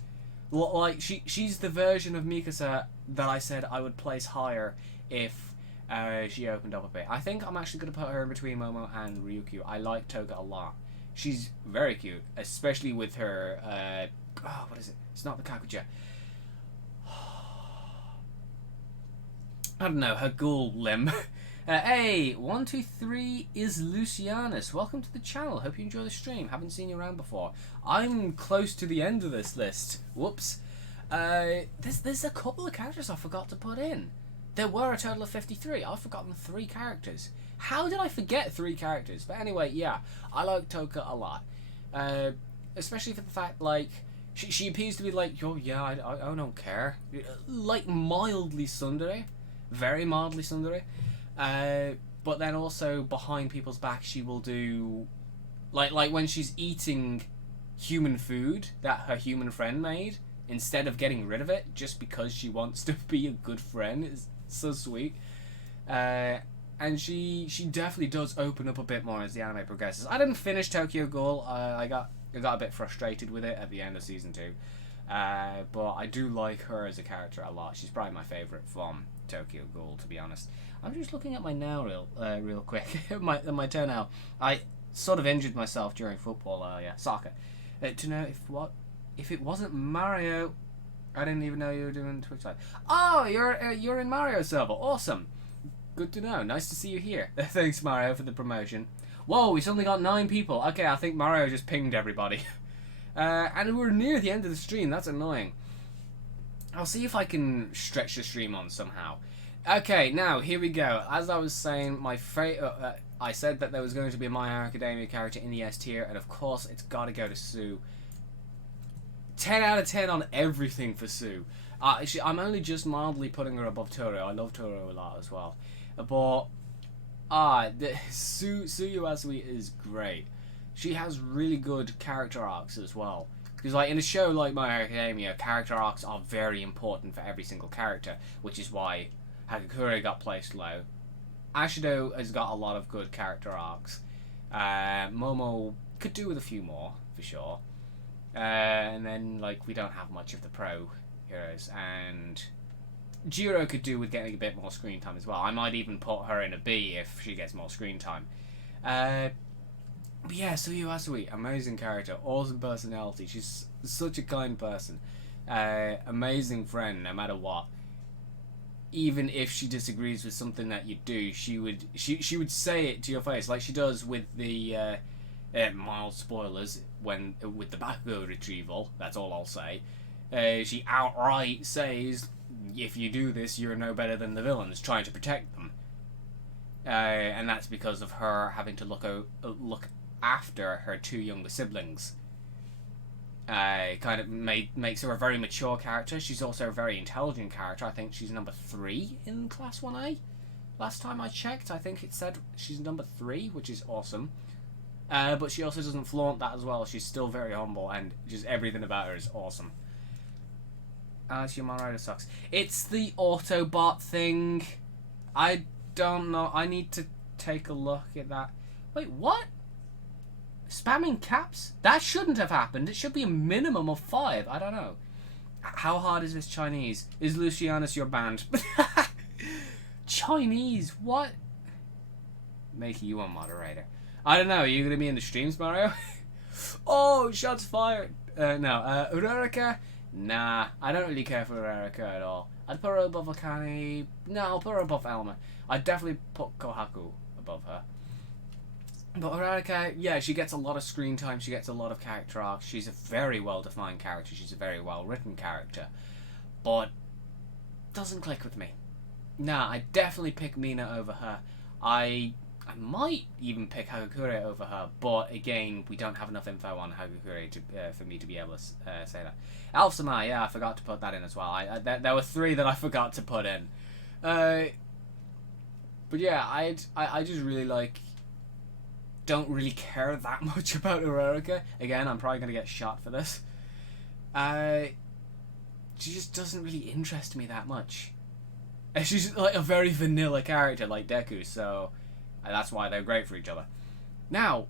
Like, she's the version of Mikasa that I said I would place higher if she opened up a bit. I think I'm actually going to put her in between Momo and Ryukyu. I like Toka a lot. She's very cute, especially with her, what is it? It's not the Kakuja. I don't know, her ghoul limb. Hey, 123 is Lucianus. Welcome to the channel. Hope you enjoy the stream. Haven't seen you around before. I'm close to the end of this list. Whoops. There's a couple of characters I forgot to put in. There were a total of 53. I've forgotten 3 characters. How did I forget 3 characters? But anyway, yeah, I like Toka a lot. Especially for the fact, like, she appears to be like, oh yeah, I don't care. Like, mildly tsundere. Very mildly tsundere. But then also behind people's back she will do like when she's eating human food that her human friend made, instead of getting rid of it just because she wants to be a good friend. It's so sweet. And she definitely does open up a bit more as the anime progresses. I didn't finish Tokyo Ghoul. I got a bit frustrated with it at the end of season 2. But I do like her as a character a lot. She's probably my favourite from Tokyo Ghoul, to be honest. I'm just looking at my nail real quick. my toenail. I sort of injured myself during football earlier, soccer. To know if it wasn't Mario, I didn't even know you were doing Twitch Live. Oh, you're in Mario server. Awesome. Good to know. Nice to see you here. Thanks, Mario, for the promotion. Whoa, we suddenly got 9 people. Okay, I think Mario just pinged everybody. And we're near the end of the stream. That's annoying. I'll see if I can stretch the stream on somehow. Okay, now, here we go. As I was saying, I said that there was going to be a My Hero Academia character in the S tier, and of course, it's got to go to Sue. 10 out of 10 on everything for Sue. I'm only just mildly putting her above Toro. I love Toro a lot as well. But, Sue Yuasui is great. She has really good character arcs as well. Because, like, in a show like My Hero Academia, character arcs are very important for every single character, which is why Hagakure got placed low. Ashido has got a lot of good character arcs. Momo could do with a few more, for sure. And then, like, we don't have much of the pro heroes. And Jiro could do with getting a bit more screen time as well. I might even put her in a B if she gets more screen time. But yeah, Suyu Asui, amazing character, awesome personality. She's such a kind person. Amazing friend, no matter what. Even if she disagrees with something that you do, she would say it to your face, like she does with the mild spoilers with the Bakugo retrieval. That's all I'll say. She outright says, "If you do this, you're no better than the villains," trying to protect them. And that's because of her having to look after her 2 younger siblings. Kind of makes her a very mature character. She's also a very intelligent character. I think she's number 3 in Class 1A. Last time I checked, I think it said she's number 3, which is awesome. But she also doesn't flaunt that as well. She's still very humble, and just everything about her is awesome. Shimon Rider sucks. It's the Autobot thing. I don't know. I need to take a look at that. Wait, what? Spamming caps? That shouldn't have happened. It should be a minimum of 5. I don't know. How hard is this Chinese? Is Lucianus your band? Chinese? What? Making you a moderator. I don't know. Are you going to be in the streams, Mario? Oh, shots fired. No. Uraraka? Nah. I don't really care for Uraraka at all. I'd put her above Akane. No, I'll put her above Elma. I'd definitely put Kohaku above her. But Uraraka, yeah, she gets a lot of screen time, she gets a lot of character arcs, she's a very well-defined character, she's a very well-written character, but doesn't click with me. Nah, I definitely pick Mina over her. I might even pick Hagakure over her, but again, we don't have enough info on Hagakure for me to be able to say that. Alpha, yeah, I forgot to put that in as well. There were 3 that I forgot to put in. But yeah, I just really don't really care that much about Uraraka. Again, I'm probably going to get shot for this. She just doesn't really interest me that much. And she's like a very vanilla character like Deku, so that's why they're great for each other. Now,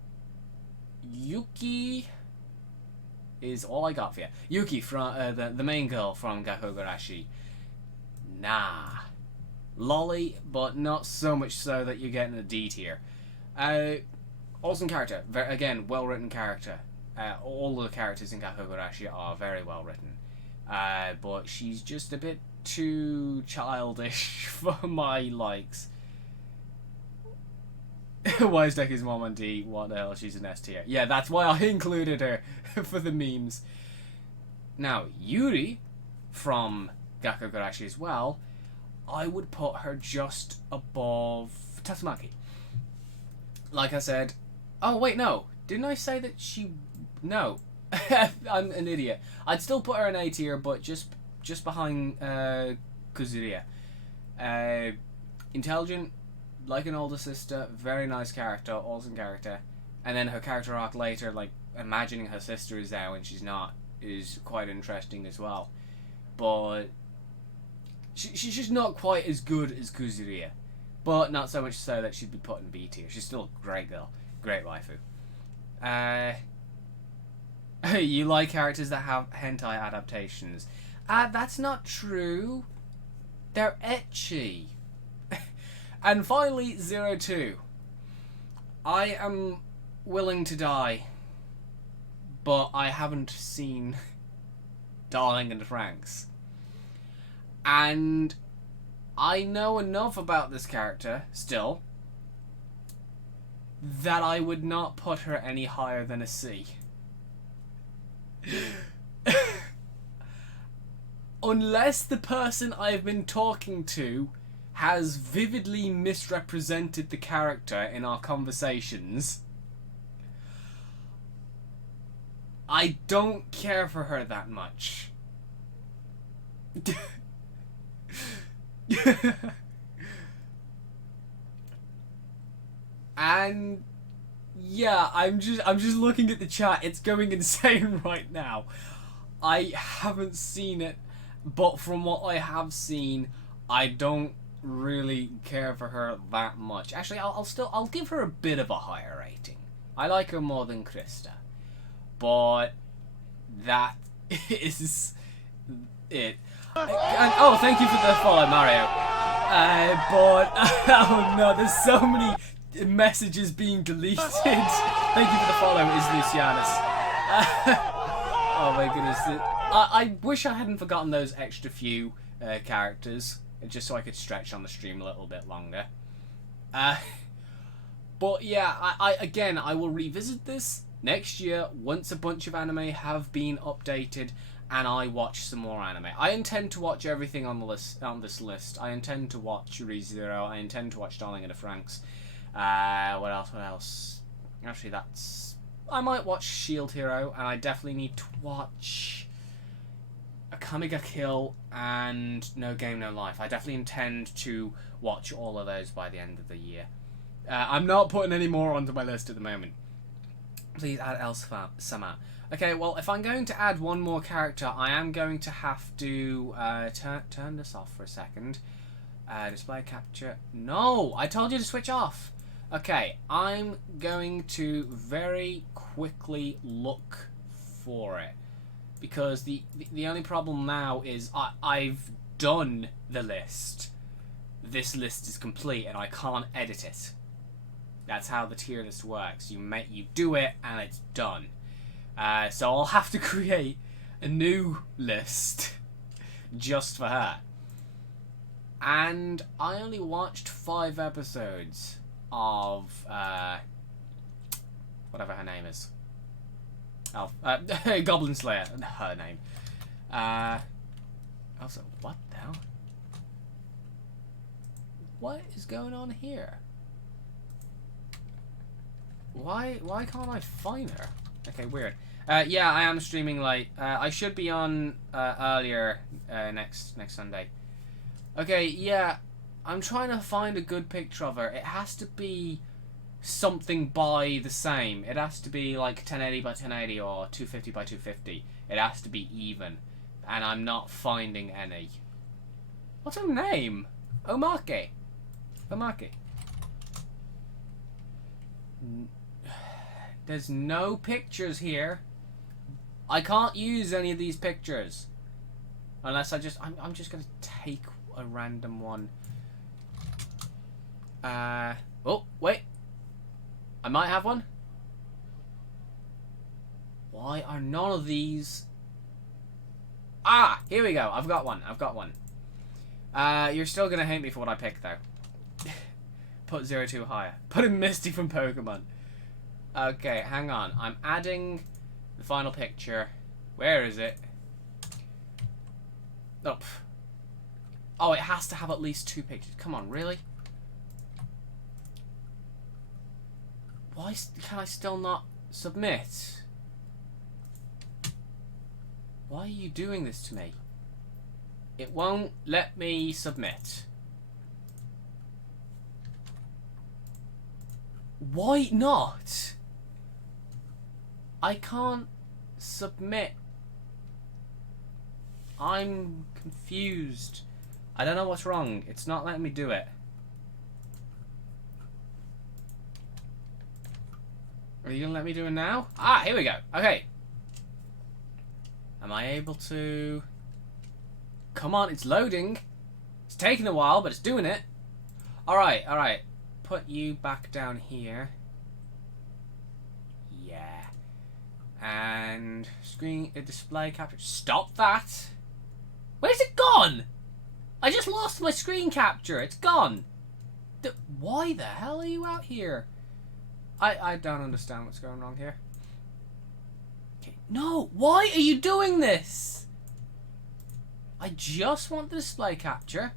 Yuki is all I got for you. Yuki, from the main girl from Gakogarashi. Nah. Lolly, but not so much so that you're getting a D tier. Awesome character. Again, well-written character. All the characters in Gakogarashi are very well-written. But she's just a bit too childish for my likes. Why is Deku's mom on D? What the hell? She's an S tier. Yeah, that's why I included her for the memes. Now, Yuri from Gakogarashi as well, I would put her just above Tatsumaki. Like I said... Oh, wait, no. Didn't I say that she... No. I'm an idiot. I'd still put her in A tier, but just behind Kuzuria. Intelligent, like an older sister, very nice character, awesome character. And then her character arc later, like imagining her sister is there when she's not, is quite interesting as well. But she's just not quite as good as Kuzuria. But not so much so that she'd be put in B tier. She's still a great girl. Great waifu. You like characters that have hentai adaptations. That's not true. They're ecchi. And finally, 02. I am willing to die, but I haven't seen Darling in the Franxx. And I know enough about this character, still, that I would not put her any higher than a C. Unless the person I've been talking to has vividly misrepresented the character in our conversations, I don't care for her that much. And yeah, I'm just looking at the chat. It's going insane right now. I haven't seen it, but from what I have seen, I don't really care for her that much. Actually, I'll give her a bit of a higher rating. I like her more than Krista, but that is it. And, oh, thank you for the follow, Mario. But oh no, there's so many messages being deleted. Thank you for the follow, is Lucianus. Oh my goodness. I wish I hadn't forgotten those extra few characters, just so I could stretch on the stream a little bit longer. But yeah, I will revisit this next year once a bunch of anime have been updated and I watch some more anime. I intend to watch everything on the list, on this list. I intend to watch ReZero. I intend to watch Darling in the Franxx. What else? Actually, I might watch Shield Hero, and I definitely need to watch Akame ga Kill and No Game No Life. I definitely intend to watch all of those by the end of the year. I'm not putting any more onto my list at the moment. Please add Sama. Okay, well, if I'm going to add one more character, I am going to have to turn this off for a second. Display capture. No, I told you to switch off. Okay, I'm going to very quickly look for it, because the only problem now is I've done the list. This list is complete and I can't edit it. That's how the tier list works. You do it and it's done. So I'll have to create a new list just for her. And I only watched 5 episodes of whatever her name is. Oh, Goblin Slayer, her name. Also, what the hell? What is going on here? Why can't I find her? Okay, weird. Yeah, I am streaming late. I should be on earlier next Sunday. Okay, yeah, I'm trying to find a good picture of her. It has to be something by the same. It has to be like 1080 by 1080 or 250 by 250. It has to be even. And I'm not finding any. What's her name? Omake. Omake. There's no pictures here. I can't use any of these pictures. Unless I'm just gonna take a random one. Oh, wait. I might have one. Why are none of these... Ah, here we go. I've got one. You're still gonna hate me for what I picked, though. Put 02 higher. Put in Misty from Pokemon. Okay, hang on. I'm adding the final picture. Where is it? Oh, oh, it has to have at least 2 pictures. Come on, really? Why can I still not submit? Why are you doing this to me? It won't let me submit. Why not? I can't submit. I'm confused. I don't know what's wrong. It's not letting me do it. Are you gonna let me do it now? Ah, here we go. Okay. Am I able to... Come on, it's loading. It's taking a while, but it's doing it. Alright, alright. Put you back down here. Yeah. And screen display capture. Stop that! Where's it gone? I just lost my screen capture. It's gone. Why the hell are you out here? I don't understand what's going wrong here. Okay. No, why are you doing this? I just want the display capture.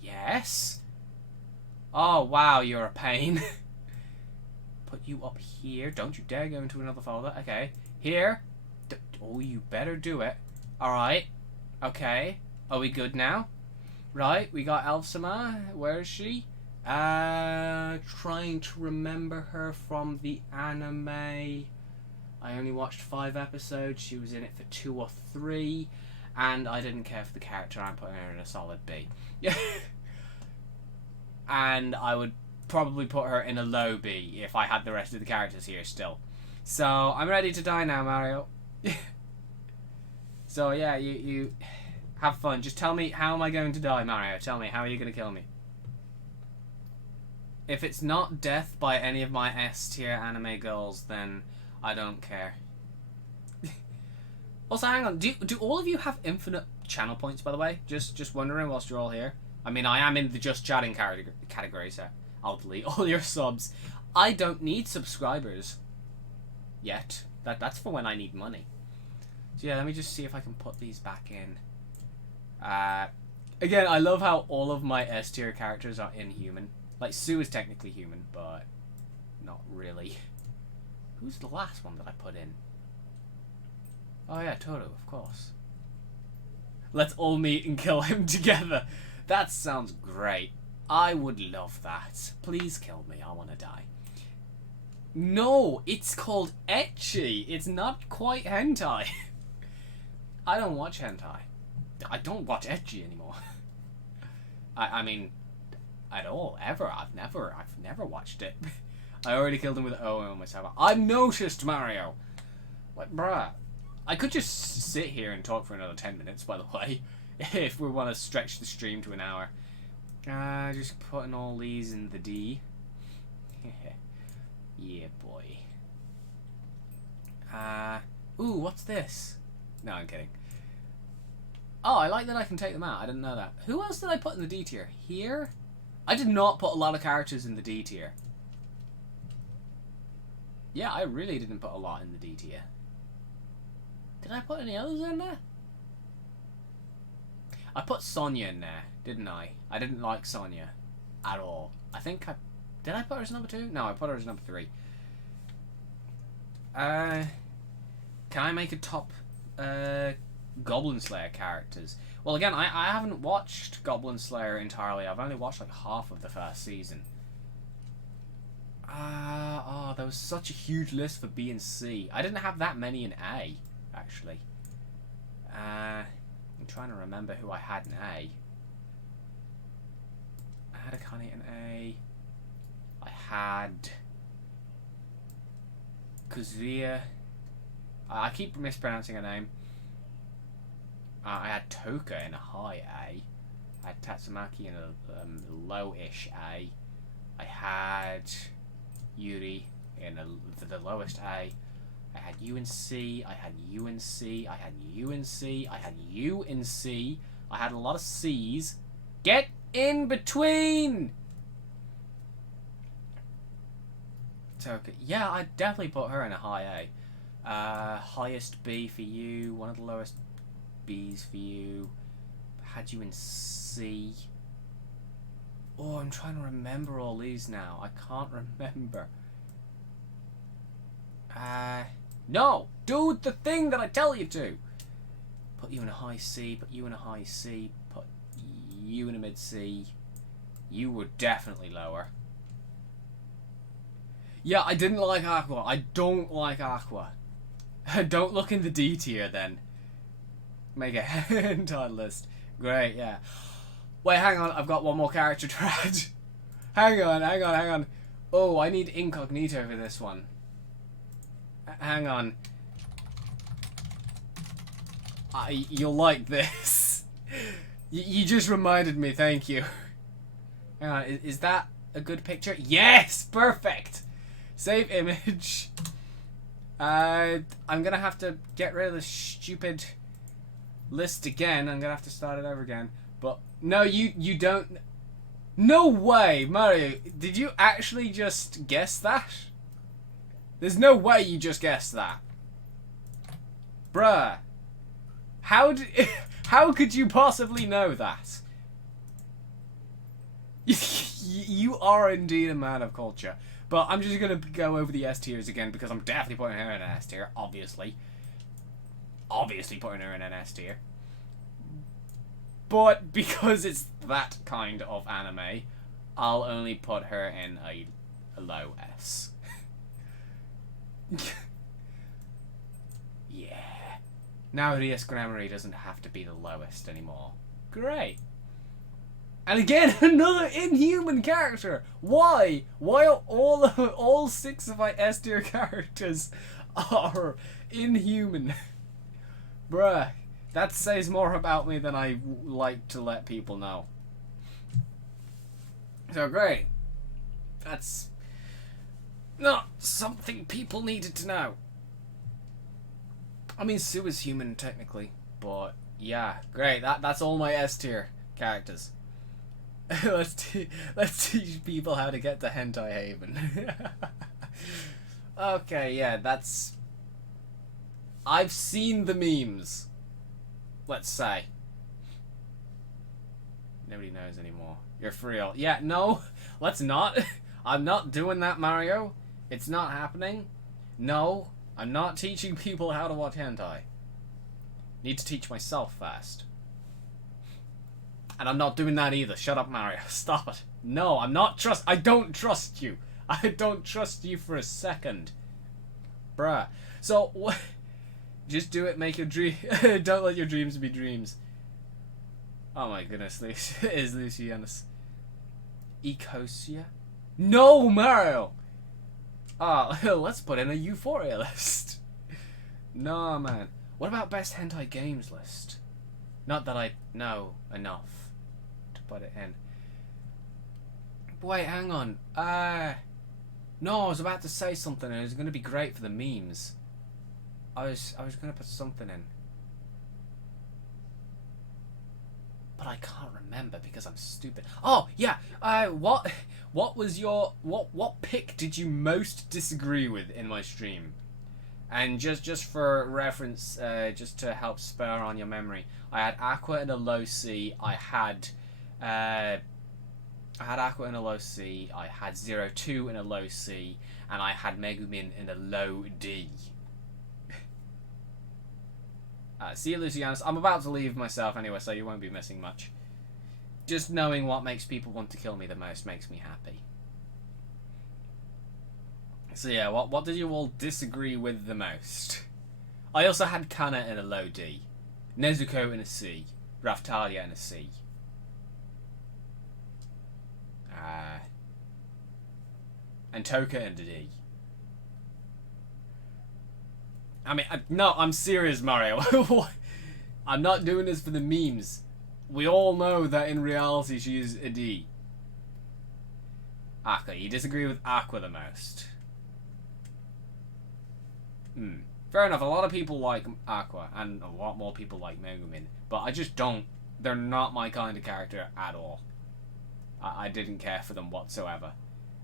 Yes. Oh, wow, you're a pain. Put you up here. Don't you dare go into another folder. Okay. Here. Oh, you better do it. Alright. Okay. Are we good now? Right, we got Elfsama. Where is she? Trying to remember her from the anime. I only watched 5 episodes. She was in it for 2 or 3. And I didn't care for the character. I'm putting her in a solid B. And I would probably put her in a low B if I had the rest of the characters here still. So, I'm ready to die now, Mario. So, yeah, you have fun. Just tell me, how am I going to die, Mario? Tell me, how are you going to kill me? If it's not death by any of my S tier anime girls, then I don't care. Also, hang on. Do all of you have infinite channel points, by the way? Just wondering whilst you're all here. I mean, I am in the just chatting category, so I'll delete all your subs. I don't need subscribers yet. That's for when I need money. So yeah, let me just see if I can put these back in. Again, I love how all of my S tier characters are inhuman. Like, Sue is technically human, but not really. Who's the last one that I put in? Oh yeah, Toru, of course. Let's all meet and kill him together. That sounds great. I would love that. Please kill me, I want to die. No, it's called ecchi. It's not quite hentai. I don't watch hentai. I don't watch ecchi anymore. I mean, at all, ever. I've never watched it. I already killed him with O on myself. I've noticed, Mario. What, bruh? I could just sit here and talk for another 10 minutes, by the way, if we want to stretch the stream to an hour. Just putting all these in the D. Yeah, boy. Ooh, what's this? No, I'm kidding. Oh, I like that I can take them out. I didn't know that. Who else did I put in the D tier? Here? I did not put a lot of characters in the D tier. Yeah, I really didn't put a lot in the D tier. Did I put any others in there? I put Sonya in there, didn't I? I didn't like Sonya at all. I think I... Did I put her as number 2? No, I put her as number 3. Can I make a top Goblin Slayer characters? Well, again, I haven't watched Goblin Slayer entirely. I've only watched like half of the first season. Oh, there was such a huge list for B and C. I didn't have that many in A, actually. I'm trying to remember who I had in A. I had Akane in A. I had Kazuya. I keep mispronouncing her name. I had Toka in a high A. I had Tatsumaki in a low-ish A. I had Yuri in the lowest A. I had U in C. I had U in C. I had U in C. I had U in C. I had a lot of C's. Get in between! Toka. Yeah, I definitely put her in a high A. Highest B for you. One of the lowest B's for you. Had you in C. Oh, I'm trying to remember all these now. I can't remember. No! Do the thing that I tell you to! Put you in a high C, put you in a high C, put you in a mid C. You were definitely lower. Yeah, I didn't like Aqua. I don't like Aqua. Don't look in the D tier then. Make a hentai list. Great, yeah. Wait, hang on. I've got one more character to add. Hang on. Oh, I need incognito for this one. Hang on. You'll like this. You just reminded me, thank you. Is that a good picture? Yes! Perfect! Save image. I'm gonna have to get rid of the stupid list again. I'm gonna have to start it over again. But, no, you don't... No way! Mario, did you actually just guess that? There's no way you just guessed that. Bruh. How could you possibly know that? You are indeed a man of culture. But I'm just going to go over the S tiers again because I'm definitely putting her in an S tier, obviously. Obviously putting her in an S tier. But because it's that kind of anime, I'll only put her in a low S. Yeah. Now Rias Grammary doesn't have to be the lowest anymore. Great. And again, another inhuman character. Why? Why are all 6 of my S tier characters are inhuman? Bruh, that says more about me than I like to let people know. So great. That's not something people needed to know. I mean, Sue is human technically, but yeah, great. That's all my S tier characters. let's teach people how to get to Hentai Haven. Okay, yeah, that's... I've seen the memes. Let's say. Nobody knows anymore. You're for real. Yeah, no, let's not. I'm not doing that, Mario. It's not happening. No, I'm not teaching people how to watch hentai. Need to teach myself first. And I'm not doing that either. Shut up, Mario. Stop it. No, I'm not I don't trust you. I don't trust you for a second. Bruh. So, just do it, make your dream. Don't let your dreams be dreams. Oh my goodness, Lucy. Is Lucianus. Ecosia? No, Mario! Oh, let's put in a Euphoria list. No, man. What about best hentai games list? Not that I know enough to put it in. Wait, hang on. No, I was about to say something and it was going to be great for the memes. I was going to put something in. But I can't remember because I'm stupid. Oh, yeah. What was your what pick did you most disagree with in my stream? And just for reference, just to help spur on your memory, I had Aqua in a low C. I had Aqua in a low C. I had 02 in a low C, and I had Megumin in a low D. See you, Lucianus. I'm about to leave myself anyway, so you won't be missing much. Just knowing what makes people want to kill me the most makes me happy. So yeah, what did you all disagree with the most? I also had Kana in a low D, Nezuko in a C, Raftalia in a C. And Toka in a D. I mean, no, I'm serious, Mario. I'm not doing this for the memes. We all know that in reality she is a D. Aqua, you disagree with Aqua the most. Fair enough, a lot of people like Aqua, and a lot more people like Megumin, but I just don't. They're not my kind of character at all. I didn't care for them whatsoever.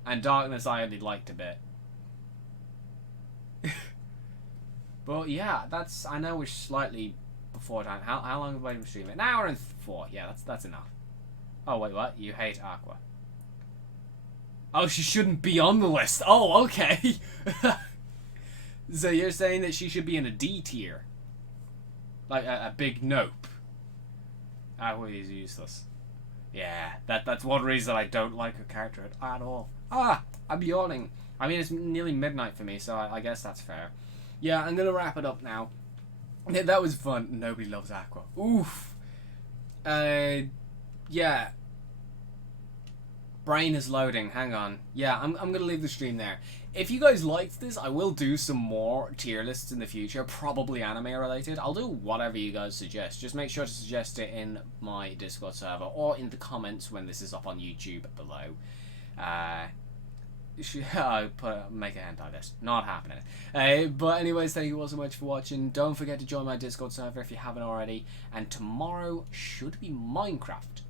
And Darkness I only liked a bit. But yeah, that's... I know we're slightly before time. How long have I been streaming? An hour and 4. Yeah, that's enough. Oh, wait, what? You hate Aqua. Oh, she shouldn't be on the list. Oh, okay. So you're saying that she should be in a D tier? Like a big nope. Aqua is useless. Yeah, that's one reason I don't like her character at all. I'm yawning. I mean, it's nearly midnight for me, so I guess that's fair. Yeah, I'm gonna wrap it up now. Yeah, that was fun. Nobody loves Aqua. Oof. Yeah. Brain is loading. Hang on. Yeah, I'm going to leave the stream there. If you guys liked this, I will do some more tier lists in the future, probably anime related. I'll do whatever you guys suggest. Just make sure to suggest it in my Discord server or in the comments when this is up on YouTube below. Make a hentai list. Not happening. But anyways, thank you all so much for watching. Don't forget to join my Discord server if you haven't already. And tomorrow should be Minecraft.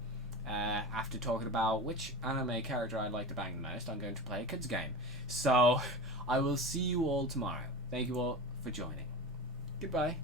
After talking about which anime character I like to bang the most, I'm going to play a kids game. So I will see you all tomorrow. Thank you all for joining. Goodbye.